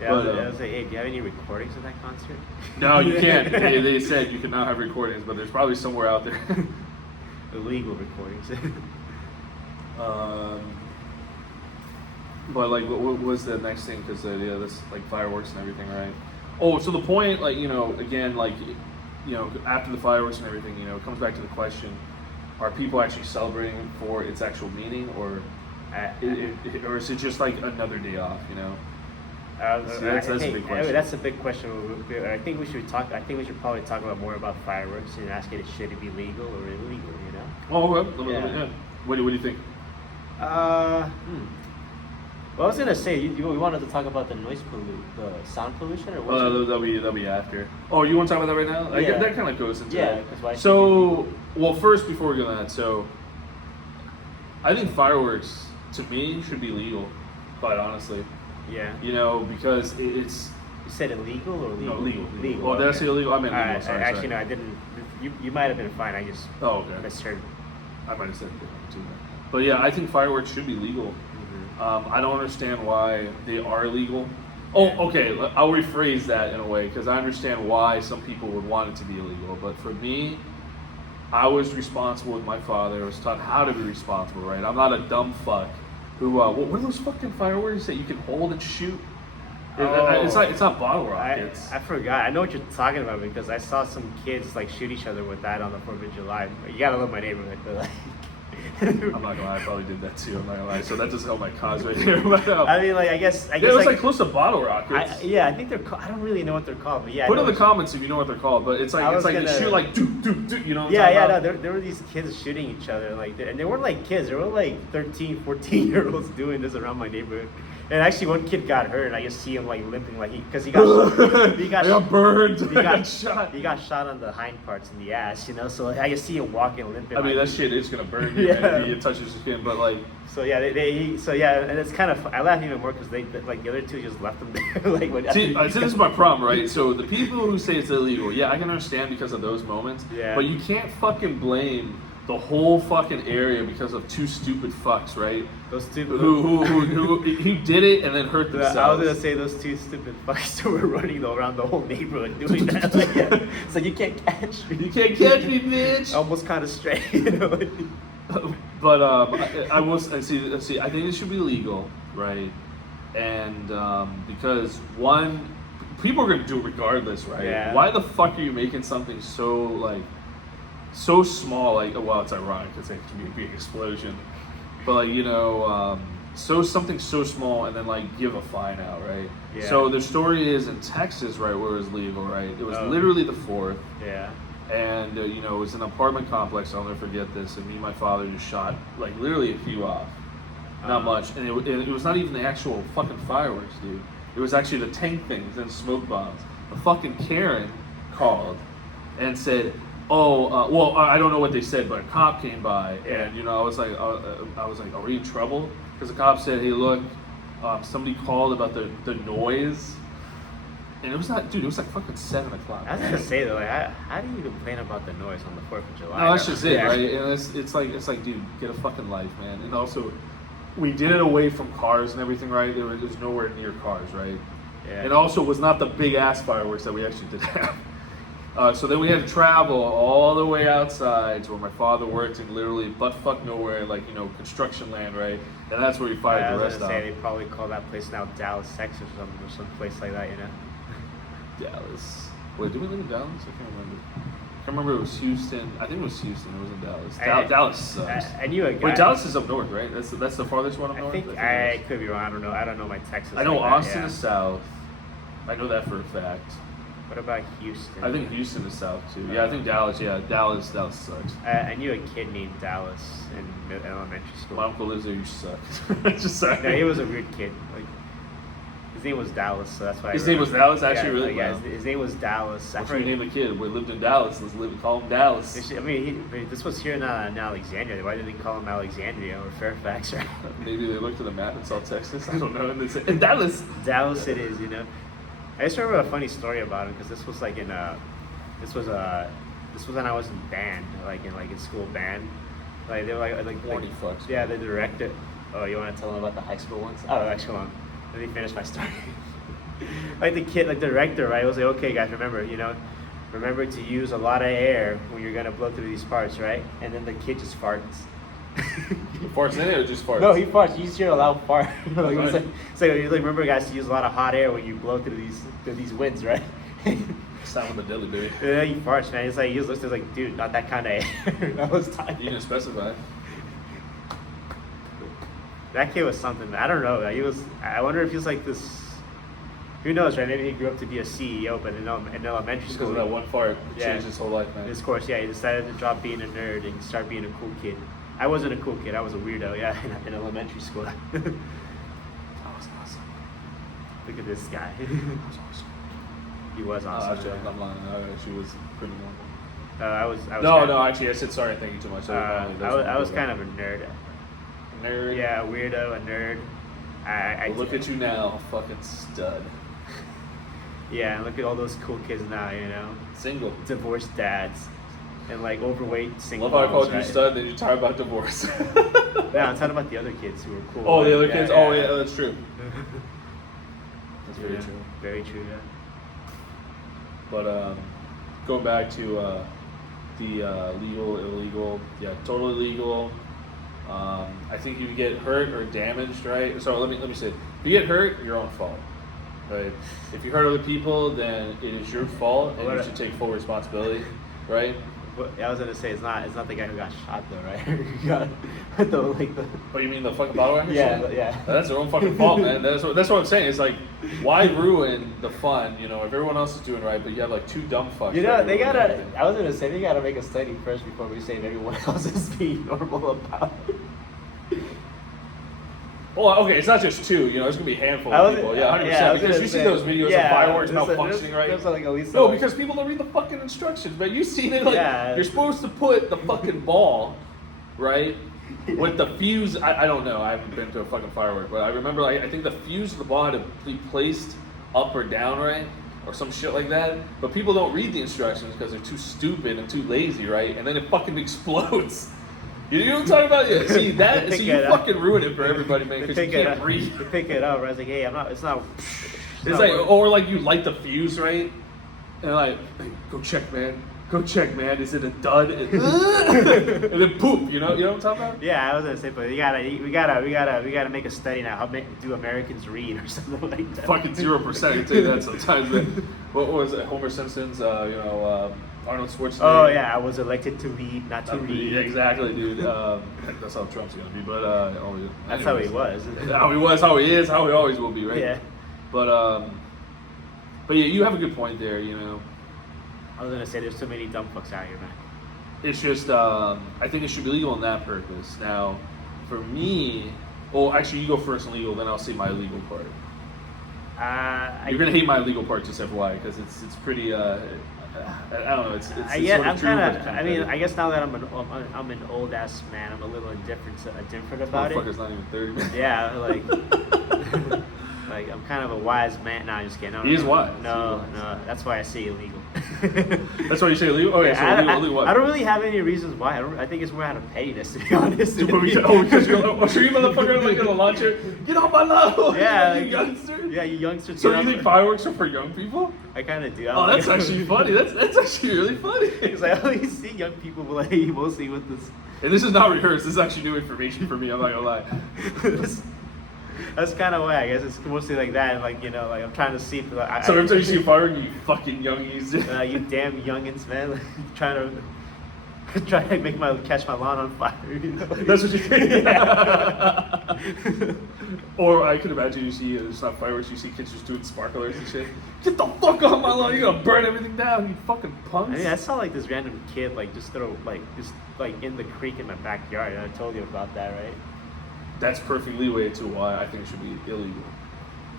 Yeah, I was like, hey, do you have any recordings of that concert? No, you can't. They said you cannot have recordings, but there's probably somewhere out there. Illegal recordings. But like, what was the next thing? Because this like fireworks and everything, right? Oh, so the point, like, again, like, after the fireworks and everything, it comes back to the question: are people actually celebrating it for its actual meaning, or is it just like another day off? That's a big question. That's a big question. I think we should probably talk about more about fireworks and ask it should it be legal or illegal. Oh, well, yeah. What do you think? Well, I was gonna say we wanted to talk about the the sound pollution, or what? That'll be after. Oh, you want to talk about that right now? Yeah. That kind of goes into it. Because first before we go to that, so I think fireworks to me should be legal, quite honestly. Yeah. Because it's. You said illegal or legal? No, legal. Legal. Oh, did I say illegal? I meant legal. Right. Sorry. Actually, no, I didn't. You might have been fine. I just misheard. I might have said it too. But yeah, I think fireworks should be legal. I don't understand why they are illegal. Oh, okay. I'll rephrase that in a way because I understand why some people would want it to be illegal. But for me, I was responsible with my father. I was taught how to be responsible, right? I'm not a dumb fuck who. What are those fucking fireworks that you can hold and shoot? It's not bottle rockets. I forgot. I know what you're talking about because I saw some kids like shoot each other with that on the 4th of July. You gotta love my neighborhood, but like. I'm not gonna lie, I probably did that too. I'm not gonna lie. So that doesn't help my cause right there. But, I mean, like, I guess it was like close to bottle rockets. I think they're. I don't really know what they're called, but yeah. Put in the comments if you know what they're called. But it's like they shoot like do, you know. What No, there were these kids shooting each other, like, and they weren't like kids. They were like 13, 14-year-olds doing this around my neighborhood. And actually, one kid got hurt, and I just see him like limping, like because he got burned. He got shot. He got shot on the hind parts in the ass, you know. So like, I just see him walking, limping. I mean, that shit is gonna burn you, man, if it touches your skin. But like, so yeah, and it's kind of I laugh even more because they like the other two just left them there. Like, see, this is my problem, right? So the people who say it's illegal, yeah, I can understand because of those moments. Yeah. But you can't fucking blame the whole fucking area because of two stupid fucks, right? Those two who did it and then hurt themselves. I was gonna say those two stupid fucks who were running around the whole neighborhood doing that. Like, yeah. It's like you can't catch me. You can't catch me, bitch. Almost kind of straight, you know. But I will see. I think it should be legal, right? And because one, people are gonna do it regardless, right? Yeah. Why the fuck are you making something so small? Like, well, it's ironic because it can be a big explosion, but like, you know, something so small and then like give a fine out, right? Yeah. So the story is in Texas, right, where it was legal, right? It was literally the 4th. Yeah. And you know, it was an apartment complex. I'll never forget this. And me and my father just shot like literally a few off, not much. And it was not even the actual fucking fireworks, dude. It was actually the tank things and smoke bombs. A fucking Karen called and said, "Oh, well, I don't know what they said, but a cop came by." Yeah. And you know, I was like, "Are we in trouble?" Because the cop said, "Hey, look, somebody called about the noise." And it was not, dude. It was like fucking 7 o'clock. I was gonna say though, like, how do you complain about the noise on the 4th of July? No, that's just it, right? And it's like, dude, get a fucking life, man. And also, we did it away from cars and everything, right? It was nowhere near cars, right? Yeah. And also, it was not the big ass fireworks that we actually did have. So then we had to travel all the way outside to where my father worked in literally butt-fuck nowhere, like, you know, construction land, right? And that's where we fired the rest I was off. gonna say they probably call that place now Dallas, Texas, or some place like that, you know. Dallas. Wait, did we live in Dallas? I can't remember. I can't remember. It was Houston. I think it was Houston. It wasn't Dallas. Dallas sucks. I knew a guy. Wait, Dallas is up north, right? That's the farthest one up north. I could be wrong. I don't know my Texas. I know like Austin that, is south. I know that for a fact. What about Houston? I think Houston is south too. Yeah, I think Dallas. Yeah, Dallas sucks. I knew a kid named Dallas in elementary school. My uncle lives there. You suck. Just sorry. No, he was a weird kid. Like, his name was Dallas, so that's why. His name was Dallas. Actually, yeah, really. Yeah, his name was Dallas. What should we name the kid? We lived in Dallas. Let's call him Dallas. This was here in Alexandria. Why did they call him Alexandria or Fairfax? Right? Maybe they looked at the map and saw Texas. I don't know. And they said, Dallas. Dallas, it is. You know. I just remember a funny story about him because this was like this was when I was in band, like in school band. Like they were like Horny fucks. Yeah, the director. Oh, you want to tell them about the high school ones? Oh, actually, hold on. Let me finish my story. Like the director, right? Was like, okay, guys, remember to use a lot of air when you're gonna blow through these parts, right? And then the kid just farts. He farts in it or just farts? No, he farts. You just hear a loud fart. It's like remember, guys, to use a lot of hot air when you blow through these winds, right? Sound with the dilly baby. Yeah, he farts, man. It's like he just looks like, dude, not that kind of air. That was time. You didn't specify. That kid was something. I don't know. I wonder if he was like this. Who knows, right? Maybe he grew up to be a CEO, but in elementary Just school, because of that one fart, yeah, changed his whole life, man. His course, yeah, he decided to drop being a nerd and start being a cool kid. I wasn't a cool kid. I was a weirdo, yeah, in elementary school. That was awesome. Look at this guy. That was awesome. He was awesome. Actually, I'm lying. She was pretty normal. I was. Actually, I said sorry. Thank you too much. I was kind of a nerd. Nerd. Yeah, a weirdo, a nerd. Well, look at you now, fucking stud. Yeah, and look at all those cool kids now, you know. Single. Divorced dads. And like overweight single Love how I called moms, you stud, then you talk about divorce. Yeah, I'm talking about the other kids who were cool. Oh, the other kids? Yeah. Oh, yeah, that's true. That's very true. Very true, yeah. But going back to the legal, illegal, yeah, totally legal. I think if you get hurt or damaged, right? So let me say, if you get hurt, your own fault, right? If you hurt other people, then it is your fault, and you should take full responsibility, right? But I was gonna say it's not the guy who got shot though, right? Who got the. Oh, you mean the fucking bottle wrapper? Yeah, shit? yeah. That's their own fucking fault, man. That's what I'm saying. It's like, why ruin the fun? You know, if everyone else is doing right, but you have like two dumb fucks. You know, that they ruin gotta. everything. I was gonna say they gotta make a study first before we say everyone else is being normal about it. Well, okay, it's not just two. You know, it's gonna be a handful of people. Yeah, 100%. I was Because gonna you see say, those videos of fireworks malfunctioning, right? There's like at least No, like, because people don't read the fucking instructions, man. You've seen it. Like, Yeah. you're supposed to put the fucking ball, right, with the fuse. I don't know. I haven't been to a fucking firework, but I remember, like, I think the fuse of the ball had to be placed up or down, right, or some shit like that. But people don't read the instructions because they're too stupid and too lazy, right? And then it fucking explodes. You know what I'm talking about? Yeah. See that? They See, pick you it up. fucking ruin it for everybody, man, They because you pick it can't up. breathe. You pick it up, right? It's like, hey, I'm not. It's not. It's like, or like you light the fuse, right? And like, hey, go check, man. Go check, man. Is it a dud? And then poop. You know what I'm talking about? Yeah, I was gonna say, but we gotta make a study now. How do Americans read or something like that? Fucking 0%. I can tell you that sometimes. Man. What was it? Homer Simpson's, Arnold Schwarzenegger. Oh yeah, I was elected to lead, not to read. Yeah, exactly, dude. That's how Trump's gonna be, but That's how he was. How he was, how he is, how he always will be, right? Yeah. But yeah, you have a good point there. You know, I was gonna say there's too many dumb fucks out here, man. it's just I think it should be legal on that purpose. Now, for me, well, actually, you go first on legal, then I'll say my legal part. You're gonna hate my legal part, just FYI, because it's pretty. I don't know. It's I'm sort of true, kind but it's of. kinda I mean, petty. I guess now that I'm an old ass man, I'm a little indifferent about it. Motherfucker's not even 30, man. Yeah, like, like I'm kind of a wise man. No, I'm just kidding. No, He is no, wise. No, He is no, that's why I say illegal. That's why you say illegal. Okay, so illegal what? I don't really have any reasons why. I think it's more out of pettiness, to be honest. Because you're sure you motherfucker like in a launcher. Get off my lawn! Yeah, you youngster. Yeah, you youngsters. So get you up- think fireworks are for young people? I kind of do. Oh, that's actually funny. That's actually really funny. Because I only see young people like mostly with this. And this is not rehearsed. This is actually new information for me. I'm not gonna lie. That's kind of why I guess it's mostly like that, and like like I'm trying to see. Like, So every time you see a firework, you fucking youngies. you damn youngins, man, like, trying to catch my lawn on fire. You know? That's what you think. Yeah. Or I can imagine you see it's not fireworks. You see kids just doing sparklers and shit. Get the fuck off my lawn! You're gonna burn everything down, you fucking punks. I mean, I saw like this random kid just throw just in the creek in my backyard. I told you about that, right? That's perfect leeway to why I think it should be illegal.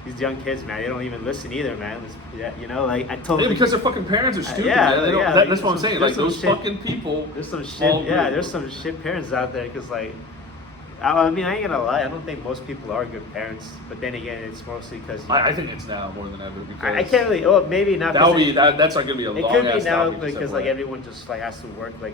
These young kids, man, they don't even listen either, man. Like I told Yeah, you. because their fucking parents are stupid. yeah, man. They don't- yeah, that's like, what I'm saying. there's Like some those shit- fucking people. There's some all shit. Yeah, good. there's some shit parents out there because I mean, I ain't gonna lie. I don't think most people are good parents. But then again, it's mostly because I think it's now more than ever because I can't really. Well, maybe not. that'll be that's not gonna be a It long could be ass now topic, because except for- everyone just has to work a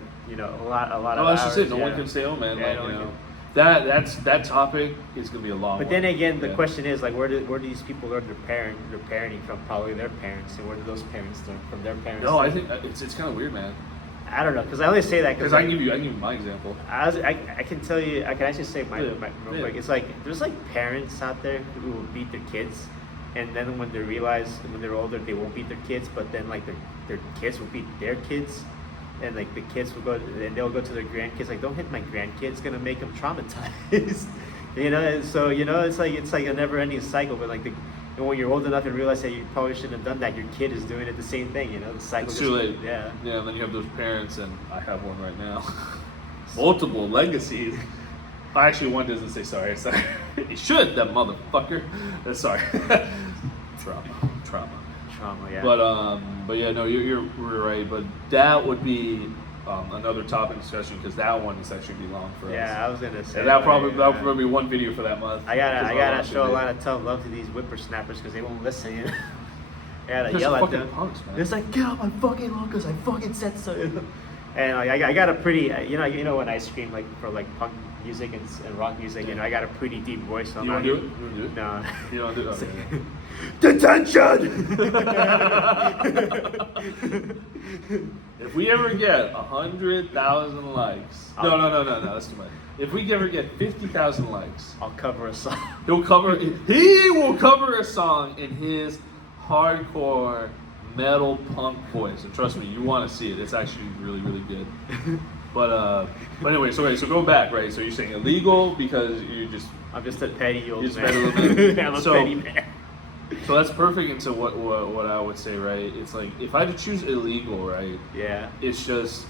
lot No, of that's hours. just it. No yeah. one can stay home, man. Yeah, Like, no you one know, can. that topic is gonna be a long. But one. then again, the Yeah. question is where do these people learn their parenting from? Probably their parents, and where do those parents learn from their parents? No, I think it's kind of weird, man. I don't know because I only say that Because I can give you my example. I can tell you. I can actually say my real Yeah. quick. It's like there's parents out there who will beat their kids, and then when they realize when they're older they won't beat their kids, but then their kids will beat their kids, and the kids will go and they'll go to their grandkids don't hit my grandkid, it's gonna make them traumatized. And so it's like a never-ending cycle. But and when you're old enough and realize that you probably shouldn't have done that, your kid is doing it the same thing. The cycle. It's too late. Yeah. Yeah, and then you have those parents, and I have one right now. Multiple legacies. Actually, one doesn't say sorry. Sorry. It should, that motherfucker. Sorry. Trauma. Yeah. But yeah, no, you're right. But that would be another topic discussion because that one is actually be long for us. Yeah, I was gonna say. And that'll probably be one video for that month. I gotta Because show a I'll lot of tough love to these whippersnappers because they won't listen. I gotta Because yell they're at fucking them. punks, man. It's like, get off my fucking lawn because I fucking said so. And I got a pretty when I scream for punk music and rock music, Yeah. I got a pretty deep voice. So You I'm want to not do it? You want to do it? No. You don't do it? Okay. Detention! If we ever get 100,000 likes, no, that's too much. If we ever get 50,000 likes, I'll cover a song. he will cover a song in his hardcore metal punk voice, and trust me, you want to see it. It's actually really, really good. But anyway, so going back, right? So you're saying illegal because I'm just a petty old just man. met a little bit. I'm a So- petty man. so that's perfect into what I would say, right? It's like if I had to choose illegal, right? Yeah. It's just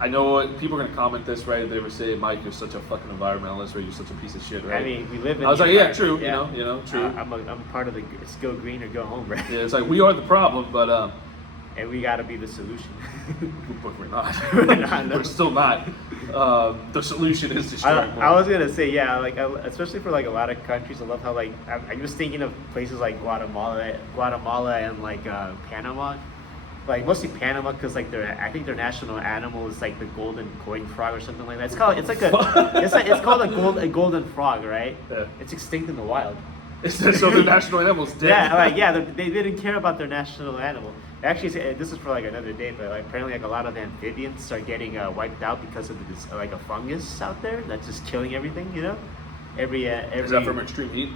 I know what people are gonna comment this, right? They would say, "Mike, you're such a fucking environmentalist, right? You're such a piece of shit, right?" I mean, we live in. I was the like, yeah, environment, true. You know, true. I'm part of the. It's go green or go home, right? Yeah, it's like we are the problem, but And we gotta be the solution. but we're not. We're not, no. We're still not. The solution is destroying. I was gonna say, yeah, like especially for like a lot of countries, I love how like I was thinking of places like Guatemala and like Panama, like mostly Panama because like I think their national animal is like the golden coin frog or something like that. It's called it's called a golden frog, right? Yeah. It's extinct in the wild. So the national animal's dead. They didn't care about their national animal. Actually, this is for like another day, but like apparently like a lot of the amphibians are getting wiped out because of this like a fungus out there that's just killing everything. You know, every Is that from extreme heat?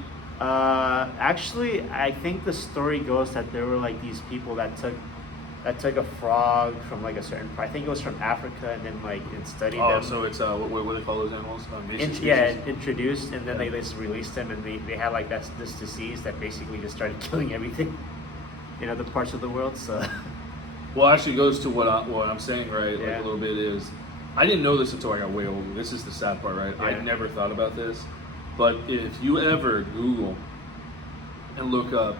Actually, I think the story goes that there were like these people that took a frog from like a certain part. I think it was from Africa, and then like and studied them. So it's what do they call those animals? Introduced, and then they just released them, and they had like this disease that basically just started killing everything in other parts of the world. So, Well, actually, it goes to what I'm saying, right? Like Yeah. a little bit is, I didn't know this until I got way older. This is the sad part, right? I Yeah. never thought about this, but if you ever Google and look up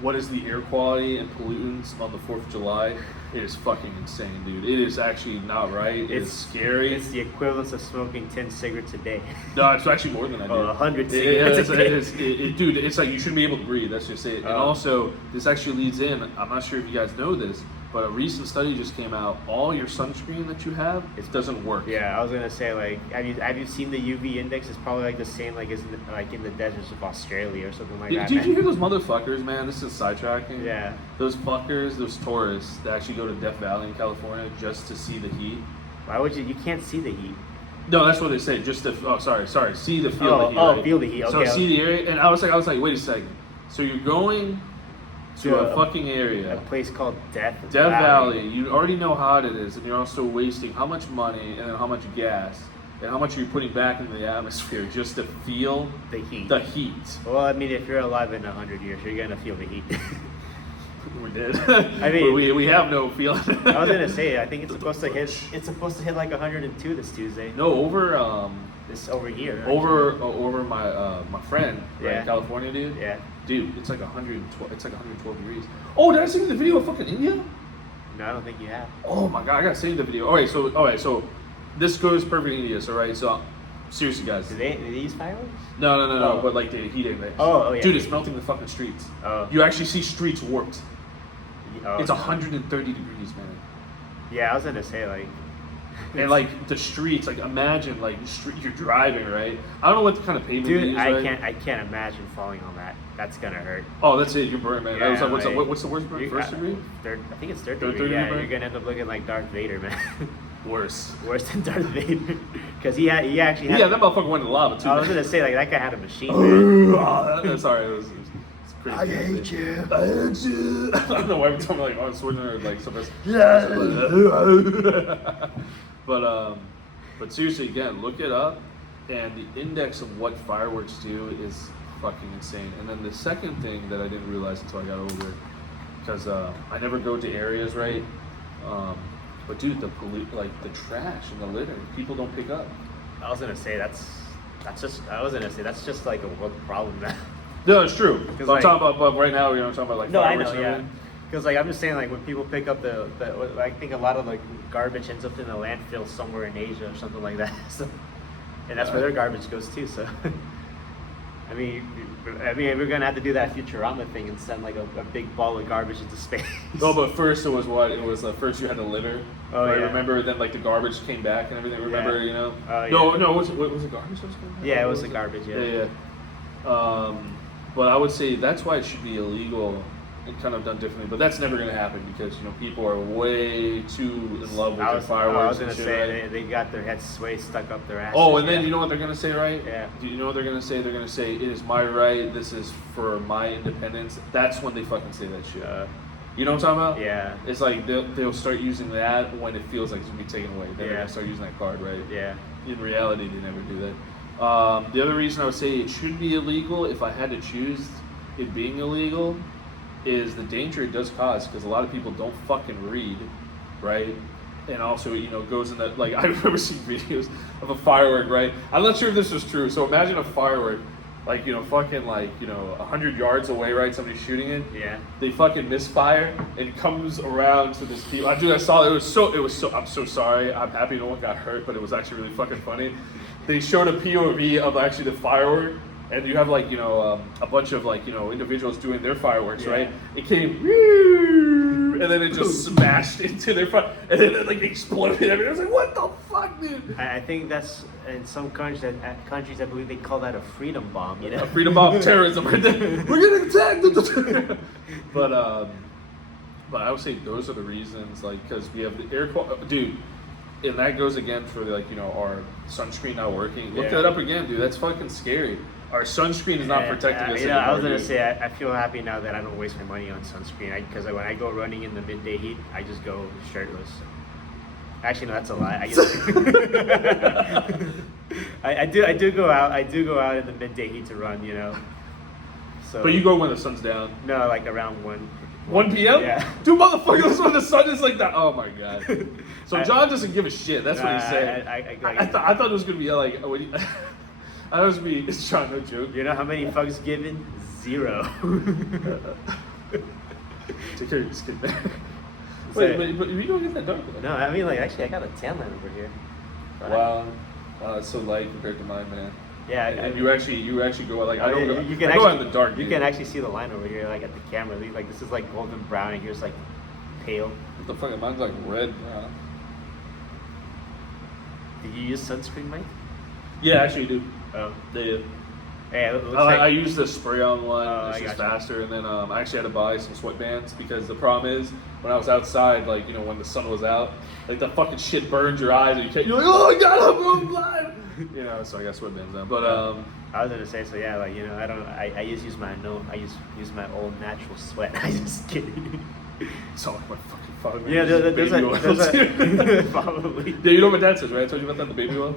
what is the air quality and pollutants on the 4th of July, it is fucking insane, dude. It is actually not right. It's scary. It's the equivalent of smoking 10 cigarettes a day. No, it's actually more than that, dude. 100 Yeah, cigarettes a day. dude, it's like you shouldn't be able to breathe. That's just it. And also, this actually leads in. I'm not sure if you guys know this, but a recent study just came out. All your sunscreen that you have, it doesn't work. Yeah, I was gonna say like, have you seen the UV index? It's probably like the same like as in the deserts of Australia or something like that. Did you man. hear those motherfuckers, man? This is sidetracking. Yeah. Those fuckers, those tourists that actually go to Death Valley in California just to see the heat. Why would you? You can't see the heat. No, that's what they say. Just to see the feel the heat. Oh, right? feel the heat. So Okay. see the area, and I was like, wait a second. So you're going to To a fucking area. A place called Death Valley. You already know how hot it is, and you're also wasting how much money and how much gas and how much are you putting back into the atmosphere just to feel The heat. the heat. Well, I mean, if you're alive in 100 years, you're gonna feel the heat. We're dead. I mean- we have no feeling. I was gonna say, I think it's supposed to hit. It's supposed to hit like 102 this Tuesday. No, over This over here. over my friend, right, Yeah. in California, dude. Yeah. Dude, it's like 112. It's like 112 degrees. Oh, did I send you the video of fucking India? No, I don't think you have. Oh my god, I gotta send you the video. So this goes perfect in India. So right, so seriously, guys. Do they use fireworks? No. Oh. But like the heat index. Oh, yeah. Dude, it's melting the fucking streets. Oh. You actually see streets warped. Oh, It's no. 130 degrees, man. Yeah, I was gonna say like. And like the streets, like imagine like you're driving, right? I don't know what kind of pavement they Dude, use, I right? can't imagine falling on that. That's gonna hurt. Oh, that's it. You're burned, man. Yeah, What's like, the worst burn? you First got- degree? Third, I think it's third Third degree. degree Yeah, burn? you're gonna end up looking like Darth Vader, man. Worse. Worse than Darth Vader, because he actually had. Yeah, that motherfucker went in the lava too. I was man. gonna say like that guy had a machine. Man. Sorry, it's pretty. I hate you. I hate you. I don't know why every time I'm like, oh, Schwarzenegger or like something. But seriously, again, look it up, and the index of what fireworks do is fucking insane. And then the second thing that I didn't realize until I got older, because I never go to areas, right? But dude, the trash and the litter, people don't pick up. I was gonna say that's just like a world problem now. No, it's true. But I'm like- talking about, but right now, I'm talking about like No, I fireworks know, and yeah. everything. Because like I'm just saying, like when people pick up the I think a lot of like garbage ends up in a landfill somewhere in Asia or something like that. So, and that's where their garbage goes too. So, I mean, we're gonna have to do that Futurama thing and send like a big ball of garbage into space. No, but first it was what? It was first you had the litter. Oh, right? yeah. Remember, then like the garbage came back and everything. Remember, Yeah. you know? Oh, yeah. No, was it garbage that was coming back? Yeah, it Or was the garbage. Yeah. Yeah. But I would say that's why it should be illegal kind of done differently, but that's never going to happen because people are way too in love with their fireworks. I was and gonna shit, say right? they got their heads way stuck up their ass. Oh, and then you know what they're going to say, right? Yeah. Do you know what they're going to say? They're going to say, "It is my right. This is for my independence." That's when they fucking say that shit. You know what I'm talking about? Yeah. It's like they'll start using that when it feels like it's going to be taken away. Then they're going to start using that card, right? Yeah. In reality, they never do that. The other reason I would say it should be illegal, if I had to choose it being illegal, is the danger it does cause, because a lot of people don't fucking read, right? And also, goes in that, like, I remember seeing videos of a firework, right? I'm not sure if this is true. So imagine a firework, like, fucking, like, 100 yards away, right? Somebody's shooting it. Yeah. They fucking misfire and comes around to this people. Dude, I saw it. It was so, I'm so sorry. I'm happy no one got hurt, but it was actually really fucking funny. They showed a POV of actually the firework, and you have, like, a bunch of, like, individuals doing their fireworks, right? It came, and then it just smashed into their front, and then it, like, exploded. I was like, what the fuck, dude? I think that's in some countries. I believe they call that a freedom bomb. A freedom bomb, terrorism. Right there. We're getting attacked. But I would say those are the reasons, like, because we have the air quality, dude. And that goes again for, like, our sunscreen not working. Look that up again, dude. That's fucking scary. Our sunscreen is not protecting us anymore. I was gonna say I feel happy now that I don't waste my money on sunscreen. Because when I go running in the midday heat, I just go shirtless. Actually, no, that's a lie. I do go out. I do go out in the midday heat to run. So. But you go when the sun's down. No, like around 1 p.m. Yeah. Dude, motherfucker, that's when the sun is like that. Oh my god. So John doesn't give a shit. That's what he's saying. I thought it was gonna be like. I thought it was gonna be. It's John, no joke. You know how many fucks given? 0. Take care of this kid, man. Wait, but you don't get that dark though. No, I mean, like, actually, I got a tan line over here. Wow, it's so light compared to mine, man. Yeah, and you actually go like I don't. You can I actually, go out in the dark. You can actually see the line over here, like at the camera. Like this is like golden brown, and here's like pale. What the fuck? Mine's like red. Did you use sunscreen, Mike? Yeah, actually, I do. Oh, They. Hey, I used the spray-on one. It's just you. faster, and then I actually had to buy some sweatbands because the problem is when I was outside, like when the sun was out, like the fucking shit burns your eyes, and you're like, oh my god, I'm going blind. So I got sweatbands now. But I was gonna say, so yeah, like I don't, I just use my use my old natural sweat. I just kidding. It's all like my fucking father. Yeah, there's a probably. Yeah, you know what my dad says, right? I told you about that, the baby oil.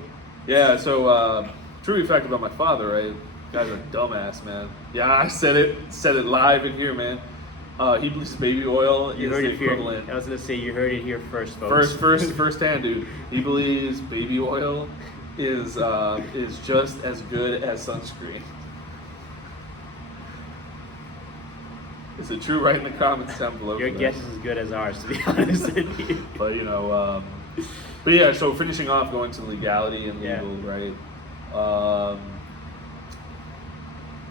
Yeah, so true fact about my father, right? Guy's a dumbass, man. Yeah, I said it live in here, man. He believes baby oil You is heard the it equivalent. here. I was gonna say you heard it here first, folks. First hand, dude. He believes baby oil is just as good as sunscreen. Is it true? Write in the comments down below. Your guess is as good as ours, to be honest with you. But but yeah. So finishing off, going to legality and legal, right?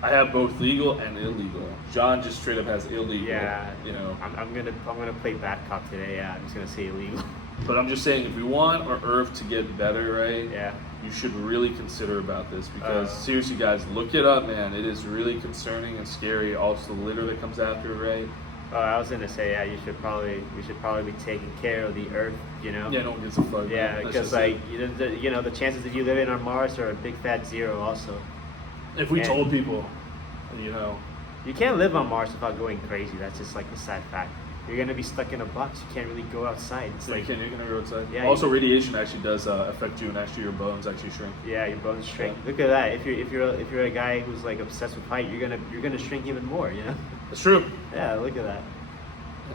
I have both legal and illegal. John just straight up has illegal. Yeah. I'm gonna play bad cop today. Yeah, I'm just gonna say illegal. But I'm just saying, if we want our earth to get better, right? Yeah. You should really consider about this because seriously, guys, look it up, man. It is really concerning and scary. Also, the litter that comes after, right? I was gonna say, yeah, we should probably be taking care of the earth, Yeah, no one gives a fuck. Yeah, because like the chances of you living on Mars are a big fat 0. Also, if we told people, you can't live on Mars without going crazy. That's just like a sad fact. You're gonna be stuck in a box. You can't really go outside. It's like you're gonna go outside. Yeah. Also, radiation actually does affect you, and actually your bones actually shrink. Yeah, your bones shrink. Yeah. Look at that. If you're a guy who's like obsessed with height, you're gonna shrink even more. It's true. Yeah, look at that.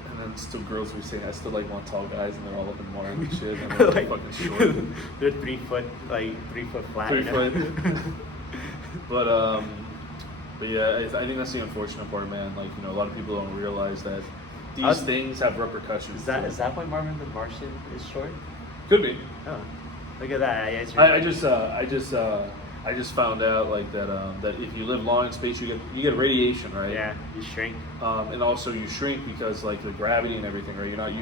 And then still girls were saying I still like want tall guys, and they're all up in Mars and shit. And they're like, fucking short. They're 3 foot, like 3 foot flat. 3 foot. But yeah, I think that's the unfortunate part, man. Like a lot of people don't realize that these things have repercussions. Is that why Marvin the Martian is short? Could be. Oh, look at that. I just found out like that that if you live long in space, you get radiation, right? Yeah, you shrink. And also you shrink because like the gravity and everything, right? You're not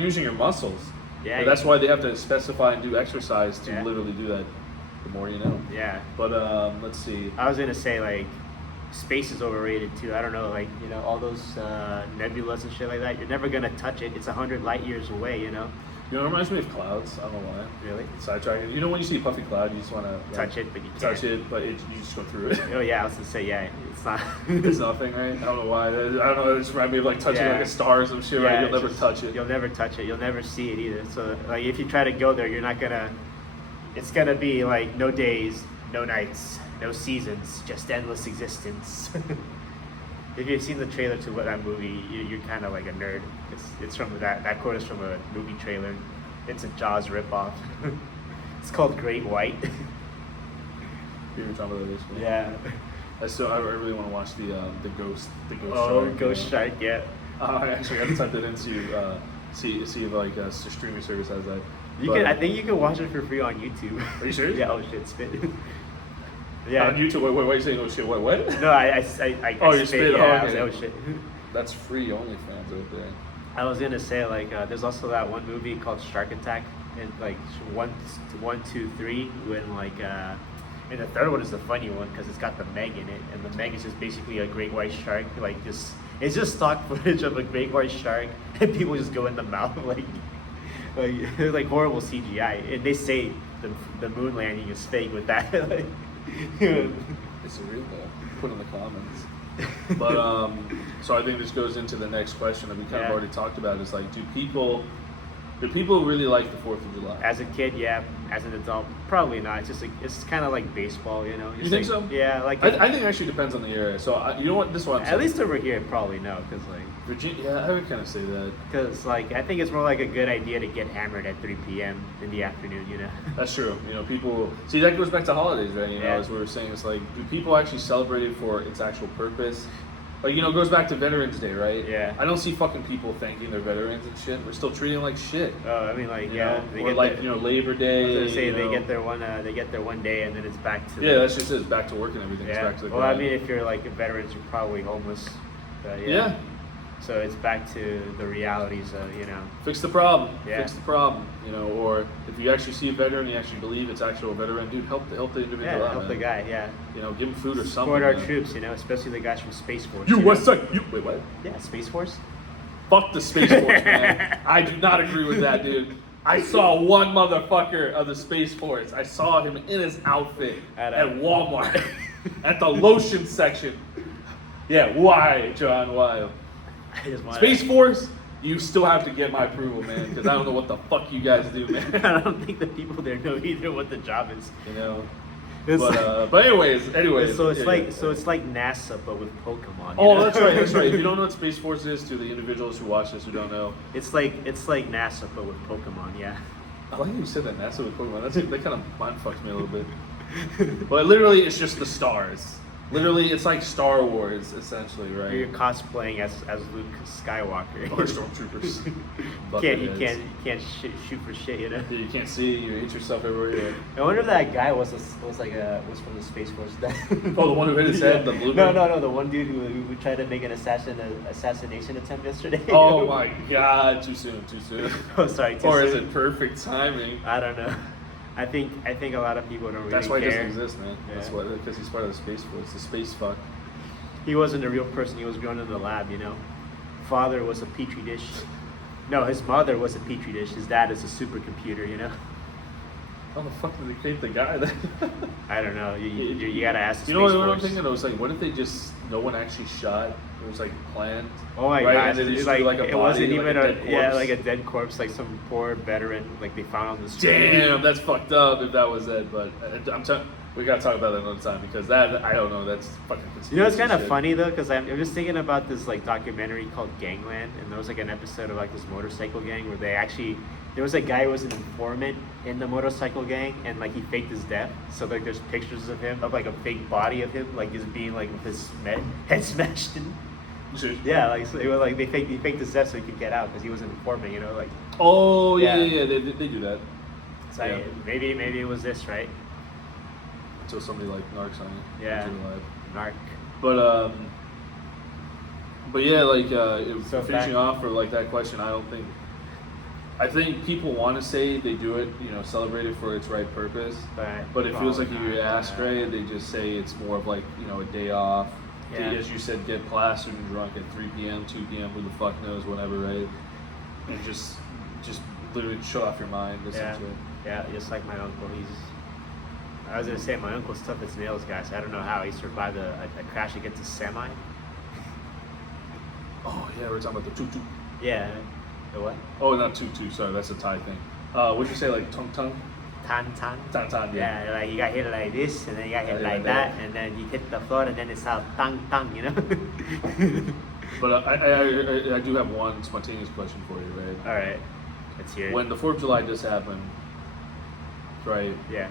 using your muscles. Yeah. But that's why they have to specify and do exercise to literally do that. The more you know. Yeah. But let's see. I was gonna say like, space is overrated too. I don't know, like all those nebulas and shit like that. You're never gonna touch it. It's 100 light years away. You know, it reminds me of clouds. I don't know why. Really? Sidetrack. You know, when you see a puffy cloud, you just want to touch it, but you can't. Touch it, but you just go through it. Oh yeah, I was gonna say it's not. It's nothing, right? I don't know why. I don't know. It just reminds me of like touching like a star or some shit. Right? You'll never touch it. You'll never touch it. You'll never see it either. So like, if you try to go there, you're not gonna. It's gonna be like no days, no nights, no seasons, just endless existence. If you've seen the trailer to that movie, you're kind of like a nerd. It's from that quote is from a movie trailer. It's a Jaws ripoff. It's called Great White. You were talking about this one? Yeah. I really want to watch the ghost Oh, shark. Ghost Shark, yeah. I actually got to type that into see if like a streaming service has that. I think you can watch it for free on YouTube. Are you serious? Yeah. Oh shit, spit. Yeah. On YouTube. Wait, you saying oh shit? What? No, I you spit. Yeah, Oh, okay. I was like, oh shit. That's free OnlyFans out there. I was gonna say like there's also that one movie called Shark Attack, and like 1, 2, 3 when like and the third one is the funny one because it's got the Meg in it, and the Meg is just basically a great white shark. Like it's just stock footage of a great white shark, and people just go in the mouth like horrible CGI, and they say the moon landing is fake with that. Like, it's real though. Put in the comments. But so I think this goes into the next question that we kind of already talked about. Is like, do people really like the 4th of July? As a kid, yeah. As an adult, probably not. It's just like, it's kind of like baseball, You think so? Yeah, like I think it actually depends on the area. So you know what? This one. At least over here, probably no, because like Virginia. Yeah, I would kind of say that. Because like I think it's more like a good idea to get hammered at 3 p.m. in the afternoon. That's true. People see that goes back to holidays, right? Yeah. As we were saying, it's like, do people actually celebrate it for its actual purpose? Like, it goes back to Veterans Day, right? Yeah. I don't see fucking people thanking their veterans and shit. We're still treating them like shit. Oh, I mean, like, Or like, Labor Day. I was gonna say they get their one day, and then it's back to. Yeah, that's just it. It's back to work and everything. Yeah. It's back to the well, grind. I mean, if you're like veterans, you're probably homeless. Yeah. So it's back to the realities of, Fix the problem. Yeah. Fix the problem. Or if you actually see a veteran, you actually believe it's actual veteran, dude, help the individual out. Help the guy, yeah. Give him food or something. Support our troops, especially the guys from Space Force. U.S.A. Wait, what? Yeah, Space Force. Fuck the Space Force, man. I do not agree with that, dude. I saw one motherfucker of the Space Force. I saw him in his outfit at Walmart at the lotion section. Yeah, why, John? Why? Space Force, you still have to get my approval, man, because I don't know what the fuck you guys do, man. I don't think the people there know either what the job is. But anyways. So it's like NASA, but with Pokemon. Oh, that's right. If you don't know what Space Force is, to the individuals who watch this who don't know, it's like NASA, but with Pokemon. Yeah. I like how you said that, NASA with Pokemon. That kind of mind fucks me a little bit. But literally, it's just the stars. Literally, it's like Star Wars, essentially, right? You're cosplaying as Luke Skywalker. Or stormtroopers. You can't shoot for shit, You can't see. You hit yourself everywhere. I wonder if that guy was from the Space Force. Oh, the one who hit his head, the blue guy? No, the one dude who tried to make an assassination attempt yesterday. Oh my God! Too soon. Oh, sorry. Or is it perfect timing? I don't know. I think a lot of people don't really care. That's why he doesn't exist, man. Yeah. That's why, because he's part of the Space Force, the space fuck. He wasn't a real person. He was grown in the lab, Father was a petri dish. No, his mother was a petri dish. His dad is a supercomputer, How the fuck did they create the guy then? I don't know. You gotta ask the Space Space what Force. I'm thinking? I was like, what if they just, no one actually shot? It was like planned. Oh my right? God! It wasn't even like a dead corpse, like some poor veteran, like they found on the street. Damn, that's fucked up if that was it. But I'm telling, we gotta talk about that another time because that I don't know. That's fucking conspiracy. It's kind of shit. funny though, because I'm just thinking about this like documentary called Gangland, and there was like an episode of like this motorcycle gang where there was a guy who was an informant in the motorcycle gang, and like he faked his death. So like there's pictures of him, of like a fake body of him, like just being like with his head smashed in. Yeah, like so it was like he faked his death so he could get out because he was an informant, like. Oh yeah. They do that. So maybe it was this, right? Until somebody like narcs on you. Yeah. Narc. But yeah, like finishing back. off for like that question, I think people want to say they do it, celebrate it for its right purpose. But it feels like if you ask right, they just say it's more of like, a day off. Yeah. As you said, get plastered and drunk at 3 p.m., 2 p.m., who the fuck knows, whatever, right? And just literally shut off your mind, essentially. Yeah, just like my uncle. I was gonna say my uncle's tough as nails, guys. I don't know how he survived a crash against a semi. Oh, yeah, we're talking about the tutu. Yeah. The what? Oh, not tutu, sorry, that's a Thai thing. What'd you say, like tung? Tan. Tan, yeah. Yeah, like you got hit like this, and then you got hit like that, and then you hit the floor, and then it's how tang, you know? But I do have one spontaneous question for you, right? All right, let's hear it. When the 4th of July does happen, right? Yeah.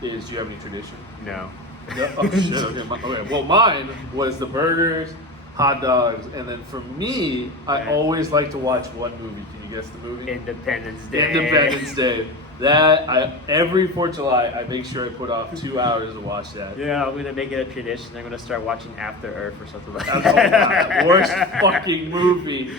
Do you have any tradition? No. No? Oh shit. Okay. Well, mine was the burgers, hot dogs, and then for me, I always like to watch one movie. Can you guess the movie? Independence Day. Independence Day. That every 4th of July, I make sure I put off 2 hours to watch that. Yeah, I'm gonna make it a tradition. I'm gonna start watching After Earth or something like Oh that. my, worst fucking movie.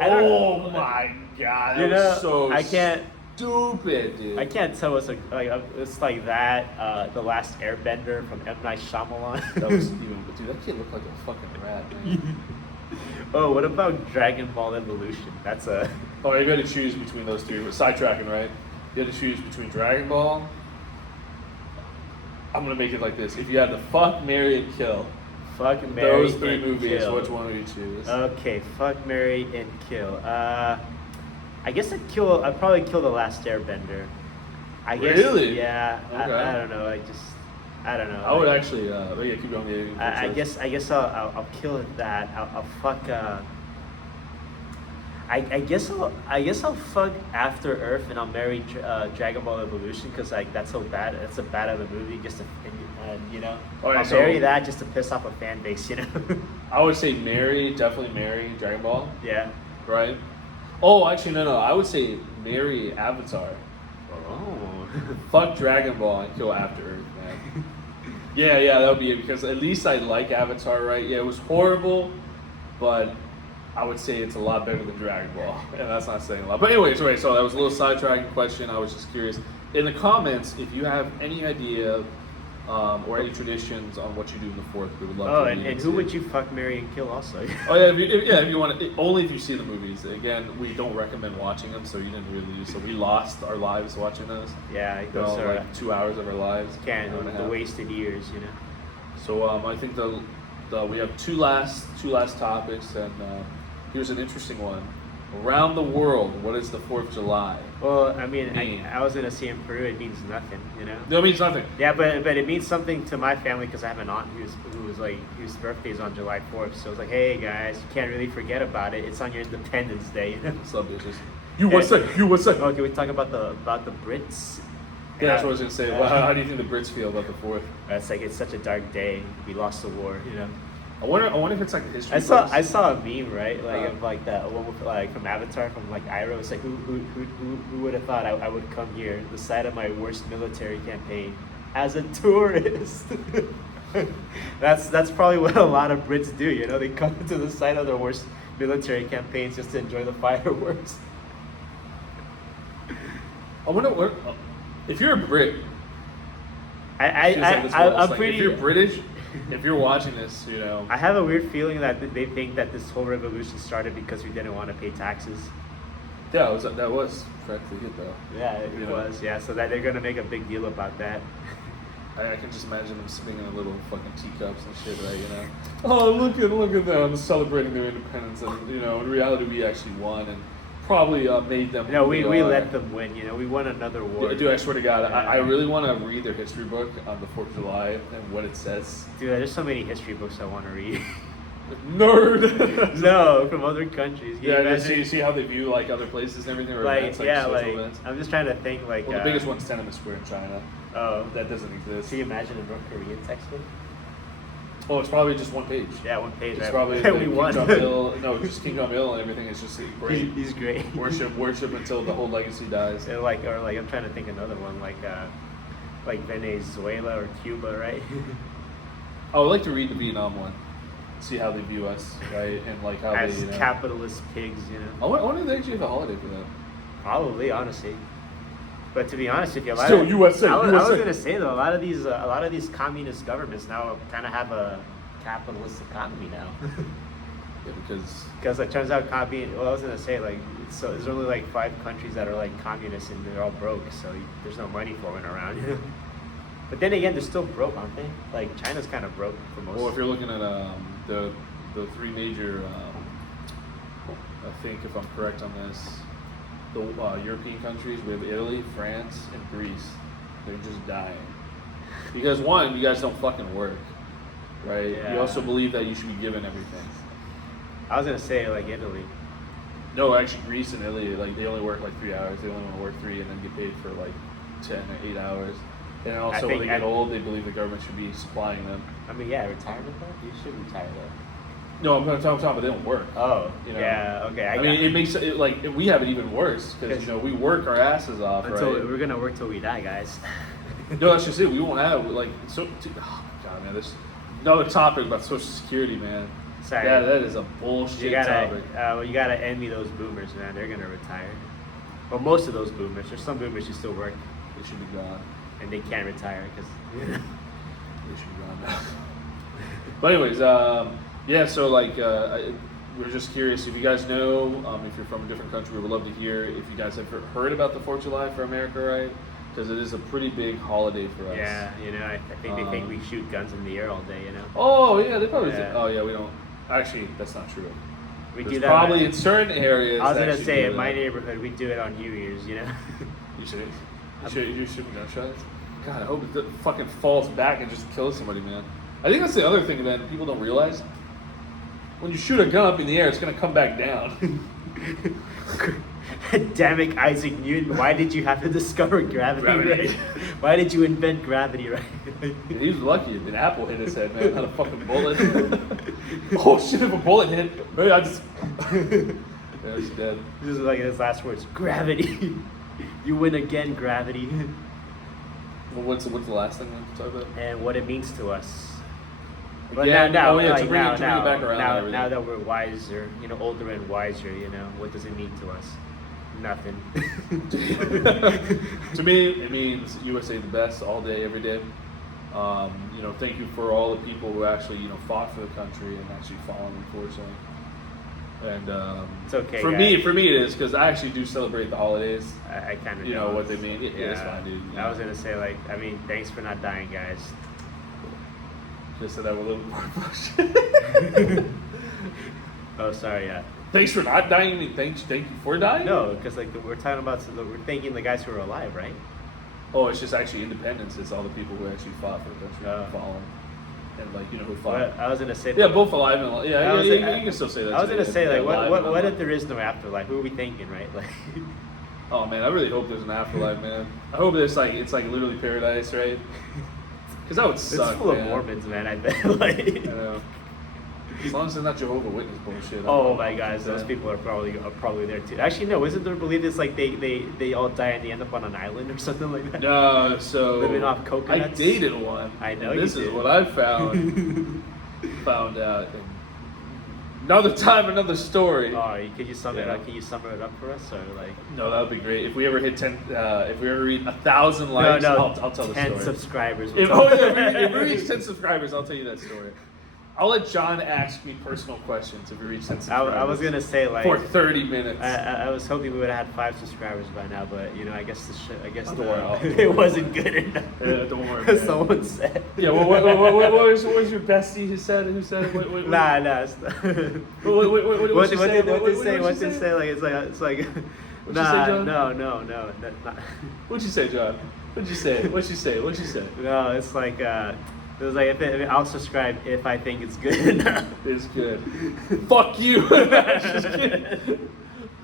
Oh my god, that was so I can't. stupid, dude. I can't tell it's it's like that. The Last Airbender from M Night Shyamalan. That was even, dude. That kid looked like a fucking rat, man. Oh, what about Dragon Ball Evolution? That's a. Oh, you got to choose between those two. We're sidetracking, right? You had to choose between Dragon Ball. I'm gonna make it like this: if you had to fuck, marry, and kill, Fuck, marry, those 3 and movies, kill. which one would you choose? Okay, fuck, marry, and kill. I guess I'd probably kill the Last Airbender. I guess. Really? Yeah. Okay. I don't know. I don't know. I would actually. Yeah, keep going. I guess I'll kill that. I'll fuck. I guess I'll fuck After Earth and I'll marry Dragon Ball Evolution because like that's so bad. That's a bad of a movie. Just to, you know. Alright, I'll marry that just to piss off a fan base. You know. I would say definitely marry Dragon Ball, Yeah. right? Oh, actually, no. I would say marry Avatar. Oh. Fuck Dragon Ball and kill After Earth, man. Yeah, that would be it because at least I like Avatar, right? Yeah, it was horrible, but I would say it's a lot better than Dragon Ball, and that's not saying a lot. But anyways, right, so that was a little sidetracking question. I was just curious. In the comments, if you have any idea or any traditions on what you do in the 4th, we would love to read and who would you fuck, marry, and kill also? Oh yeah, if you want to, only if you see the movies. Again, we don't recommend watching them, so you didn't really. So we lost our lives watching those. Yeah, those are like 2 hours of our lives. the wasted years, you know. So I think we have two last topics, and here's an interesting one. Around the world, what is the 4th of July? Well, I mean, I was gonna say in Peru, it means nothing, you know. No, it means nothing. Yeah, but it means something to my family because I have an aunt whose birthday is on July 4th. So it's like, hey guys, you can't really forget about it. It's on your Independence Day, you know. What's up, bitches? U.S.A. Okay, we talk about the Brits. Yeah, that's what I was gonna say. Well, how do you think the Brits feel about the 4th? It's such a dark day. We lost the war, you know. I wonder if it's like a history. I saw a meme, right? Like of like that one with, like from Avatar, from like Iroh. It's like who would have thought I would come here, the site of my worst military campaign, as a tourist. That's probably what a lot of Brits do. You know, they come to the site of their worst military campaigns just to enjoy the fireworks. I wonder what if you're a Brit. I'm pretty. If you're British. If you're watching this, you know. I have a weird feeling that they think that this whole revolution started because we didn't want to pay taxes. Yeah, that was correctly hit though. Yeah, it was. Yeah, so that they're gonna make a big deal about that. I can just imagine them sitting in little fucking teacups and shit, right? You know. Oh, look at them celebrating their independence, and you know, in reality, we actually won and probably made them. No, we let them win. You know, we won another war. Dude, I swear to God, I really want to read their history book on the 4th of July and what it says. Dude, there's so many history books I want to read. Nerd. No, from other countries. You see how they view like other places and everything, or events, social events. I'm just trying to think like. Well, the biggest one's Tiananmen Square in China. Oh, that doesn't exist. Can you imagine a North Korean textbook? Oh, it's probably just one page. Yeah, one page. It's right? probably we King won. Jong-il. No, just King Jong-il and everything is just great. He's great. Worship until the whole legacy dies. And like I'm trying to think another one like Venezuela or Cuba, right? I would like to read the Vietnam one, see how they view us, right, and like how as they capitalist pigs, you know. I wonder if they actually have a holiday for that. Probably, honestly. But to be honest with you, Still U.S.A. I was gonna say though, a lot of these communist governments now kind of have a capitalist economy now. Yeah, Because it turns out well, I was gonna say like so there's only like 5 countries that are like communists and they're all broke, so there's no money flowing around. But then again, they're still broke, aren't they? Like China's kind of broke for most. well, if you're looking at the three major, I think if I'm correct on this, the European countries, we have Italy, France, and Greece. They're just dying because one, you guys don't fucking work, right? Yeah. You also believe that you should be given everything. I was gonna say like Italy. No, actually, Greece and Italy, like they only work like 3 hours. They only want to work 3 and then get paid for like 10 or 8 hours. And then also when they get old, they believe the government should be supplying them. I mean, yeah, retirement though. You should retire though. No, I'm talking about they don't work. Oh, you know? yeah, okay. I mean, it makes it like we have it even worse because we work our asses off. Until right? we're gonna work till we die, guys. No, that's just it. We won't have like so. Oh my god, man! There's another topic about Social Security, man. Sorry. Yeah, that is a bullshit topic. You gotta envy those boomers, man. They're gonna retire. Well, most of those boomers. There's some boomers who still work. They should be gone. And they can't retire because. They should be gone now. But anyways, yeah. So like, we're just curious if you guys know, if you're from a different country, we would love to hear if you guys have heard about the 4th of July for America, right? Because it is a pretty big holiday for us. Yeah, I think they think we shoot guns in the air all day, Oh yeah, they probably. Yeah. Oh yeah, we don't. Actually, that's not true. We There's do that. Probably in certain areas. I was gonna say in my neighborhood we do it on New Year's, You should. You're shooting gunshots. God, I hope it fucking falls back and just kills somebody, man. I think that's the other thing that people don't realize. When you shoot a gun up in the air, it's gonna come back down. Damn it, Isaac Newton! Why did you have to discover gravity? Right? Why did you invent gravity? Right? He was lucky. An apple hit his head, man. Not a fucking bullet. Oh shit! If a bullet hit, maybe I just. Yeah, he's dead. This is like his last words. Gravity. You win again, gravity. Well, what's the last thing we're talking about? And what it means to us. But Yeah, now, to like bring it back around and everything. now that we're wiser, older and wiser, what does it mean to us? Nothing. To me, it means U.S.A. the best all day, every day. Thank you for all the people who actually, fought for the country and actually fallen, unfortunately. And it's okay. For guys. me, it is because I actually do celebrate the holidays. I kind of know what they mean. Yeah, it's fine, dude. I was gonna say thanks for not dying, guys. Just said that with a little more push. Oh, sorry. Yeah. Thanks for not dying. I mean, thank you for dying. No, because we're talking about we're thanking the guys who are alive, right? Oh, it's just actually independence. It's all the people who actually fought for the country, fallen, and who fought. Well, I was gonna say. Yeah, both alive and alive. Yeah, you can still say that. I was gonna say what if if there is no afterlife? Who are we thinking, right? Like. Oh man, I really hope there's an afterlife, man. I hope it's literally paradise, right? Because that would suck. It's full man. of Mormons, man. I bet. Like. I know. As long as they're not Jehovah's Witness bullshit. Oh my guys, those people are probably there too. Actually, no, isn't there belief it's like they all die and they end up on an island or something like that? No, so living off coconuts. I dated one. I know This you is did. what I found out. And another time, another story. Oh, could you sum it up? Can you sum it up for us, or like? No, that would be great. If we ever hit 10, if we ever reach 1,000 likes, I'll tell the story. 10 subscribers. If we reach 10 subscribers, I'll tell you that story. I'll let John ask me personal questions if we reach 10 subscribers. I was gonna say for 30 minutes. I was hoping we would have had 5 subscribers by now, but I guess it wasn't good enough. Yeah, don't worry. Man. Someone said. Yeah, what was your bestie who said it? What, Nah. What did they say? Like it's like. What'd you say, John? No. What'd you say, John? What'd you say? No, it's like. It was like, I'll subscribe if I think it's good enough. It's good. Fuck you. Just kidding.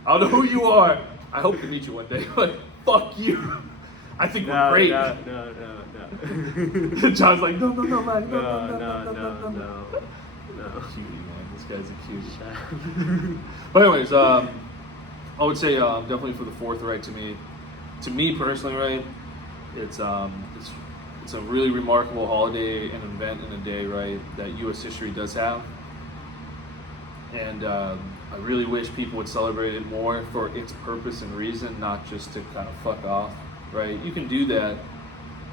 I don't know who you are. I hope to meet you one day, but fuck you. I think we're great. No. John's like, no. Cutie, man. This guy's a cutie. But anyways, I would say definitely for the 4th, right, to me personally, right, it's a really remarkable holiday and event in a day, right, that U.S. history does have. And I really wish people would celebrate it more for its purpose and reason, not just to kind of fuck off, right? You can do that,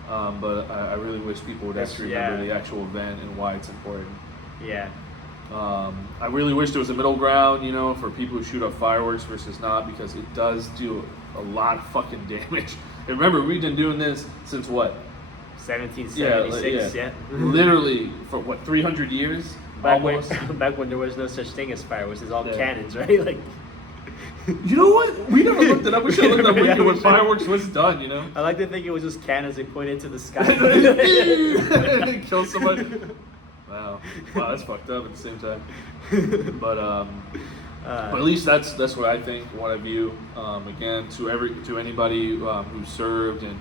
but I really wish people would actually remember the actual event and why it's important. Yeah. I really wish there was a middle ground, you know, for people who shoot off fireworks versus not, because it does do a lot of fucking damage. And remember, we've been doing this since what? 1776. Yeah. Literally for what, 300 years? Back Almost. back when there was no such thing as fireworks, it's all Yeah. cannons, right? Like. You know what? We never looked it up. We should have looked up Yeah, when fireworks was done, you know? I like to think it was just cannons they pointed to the sky. Kill somebody. Wow, that's fucked up at the same time. But at least that's what I think, what I view. Again, to anybody who served and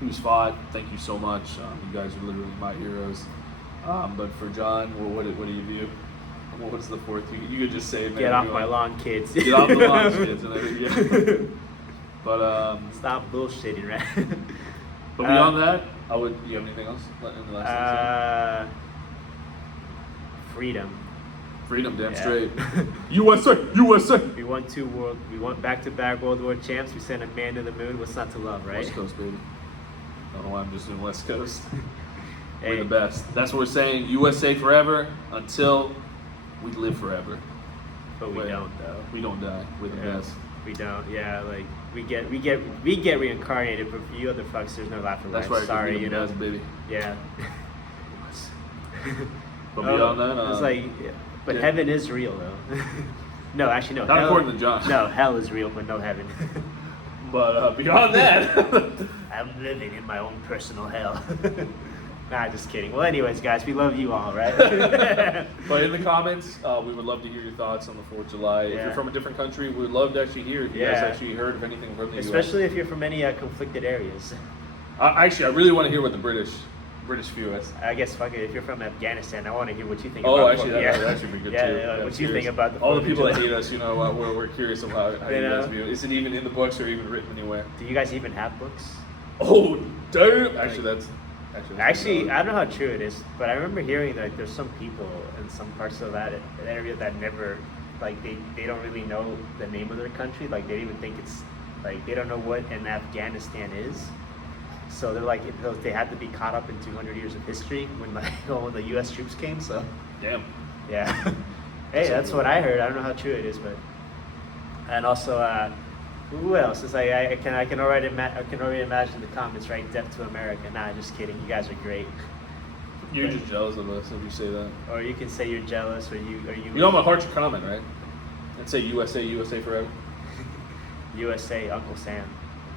who's fought, thank you so much. You guys are literally my heroes. But for John, what do you view? What's the fourth? You could just say, man, Get off my lawn, kids. Get off the lawn, kids, and everything. Yeah. But stop bullshitting, right? But beyond that, do you have anything else in the last episode? Freedom. Freedom, damn Yeah. straight. USA, USA. We won back-to-back World War champs. We sent a man to the moon. What's not to love, right? West Coast, baby. I don't know why I'm just doing West Coast. Hey. We're the best. That's what we're saying. USA forever until we live forever. But we don't, though. We don't die. We're the Yeah. best. We don't. Yeah, like we get reincarnated, but for you other fucks, there's no laughing. That's right. 'Cause Sorry, we you the know. best, baby. Yeah. But beyond that, it's like, but yeah. heaven is real, though. No, actually, no. Not hell, according to John. No, hell is real, but no heaven. But beyond that, I'm living in my own personal hell. Nah, just kidding. Well, anyways, guys, we love you all, right? but in the comments, we would love to hear your thoughts on the 4th of July. If Yeah. you're from a different country, we would love to actually hear if you guys actually heard of anything from the U.S. Especially if you're from any conflicted areas. Actually, I really want to hear what the British view is. I guess fuck it. If you're from Afghanistan, I want to hear what you think. Oh, about actually, that'd actually be good too. Yeah, what you think about the all the 4th of people that July. hate us, you know, we're curious of how you guys view it. Is it even in the books or even written anywhere? Do you guys even have books? Oh, damn! Actually, that's I don't know how true it is, but I remember hearing that there's some people in some parts of that area that never, like they don't really know the name of their country. Like they even think it's like they don't know what an Afghanistan is. So they're like they had to be caught up in 200 years of history when when the U.S. troops came. So damn. Yeah. Hey, that's what I heard. I don't know how true it is, but and also who else? It's like I can already imagine the comments, right? Death to America. Nah, just kidding. You guys are great. You're just jealous of us if you say that. Or you can say you're jealous, or you. You know my heart's a comment, right? And say USA, USA forever. USA, Uncle Sam.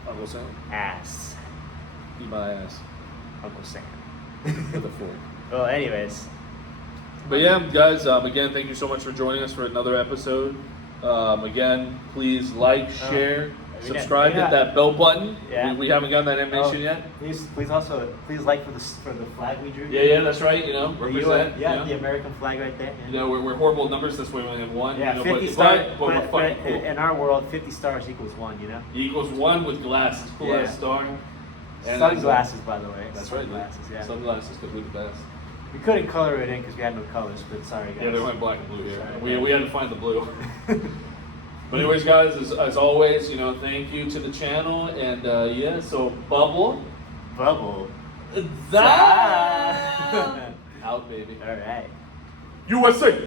Uncle Sam. Ass. Eat my ass. Uncle Sam. With a fork. Well, anyways. But yeah, guys, again, thank you so much for joining us for another episode. Again, please like, share, subscribe, hit that bell button. Yeah. We haven't gotten that animation yet. Please also like for the flag we drew. Yeah, that's right. You know, represent. The American flag right there. You know, we're horrible at numbers. That's why we only have one. Yeah, you know, 50 but stars. we're fucking cool. In our world, 50 stars equals 1. You know. It equals 1 with glasses. Cool Yeah. as star. And Sunglasses, by the way. That's Sunglasses, right. yeah. Sunglasses, because we're the best. We couldn't color it in because we had no colors, but sorry, guys. Yeah, they went black and blue here. Sorry. We had to find the blue. But anyways, guys, as always, you know, thank you to the channel, and yeah, so bubble that out, baby. All right. USA.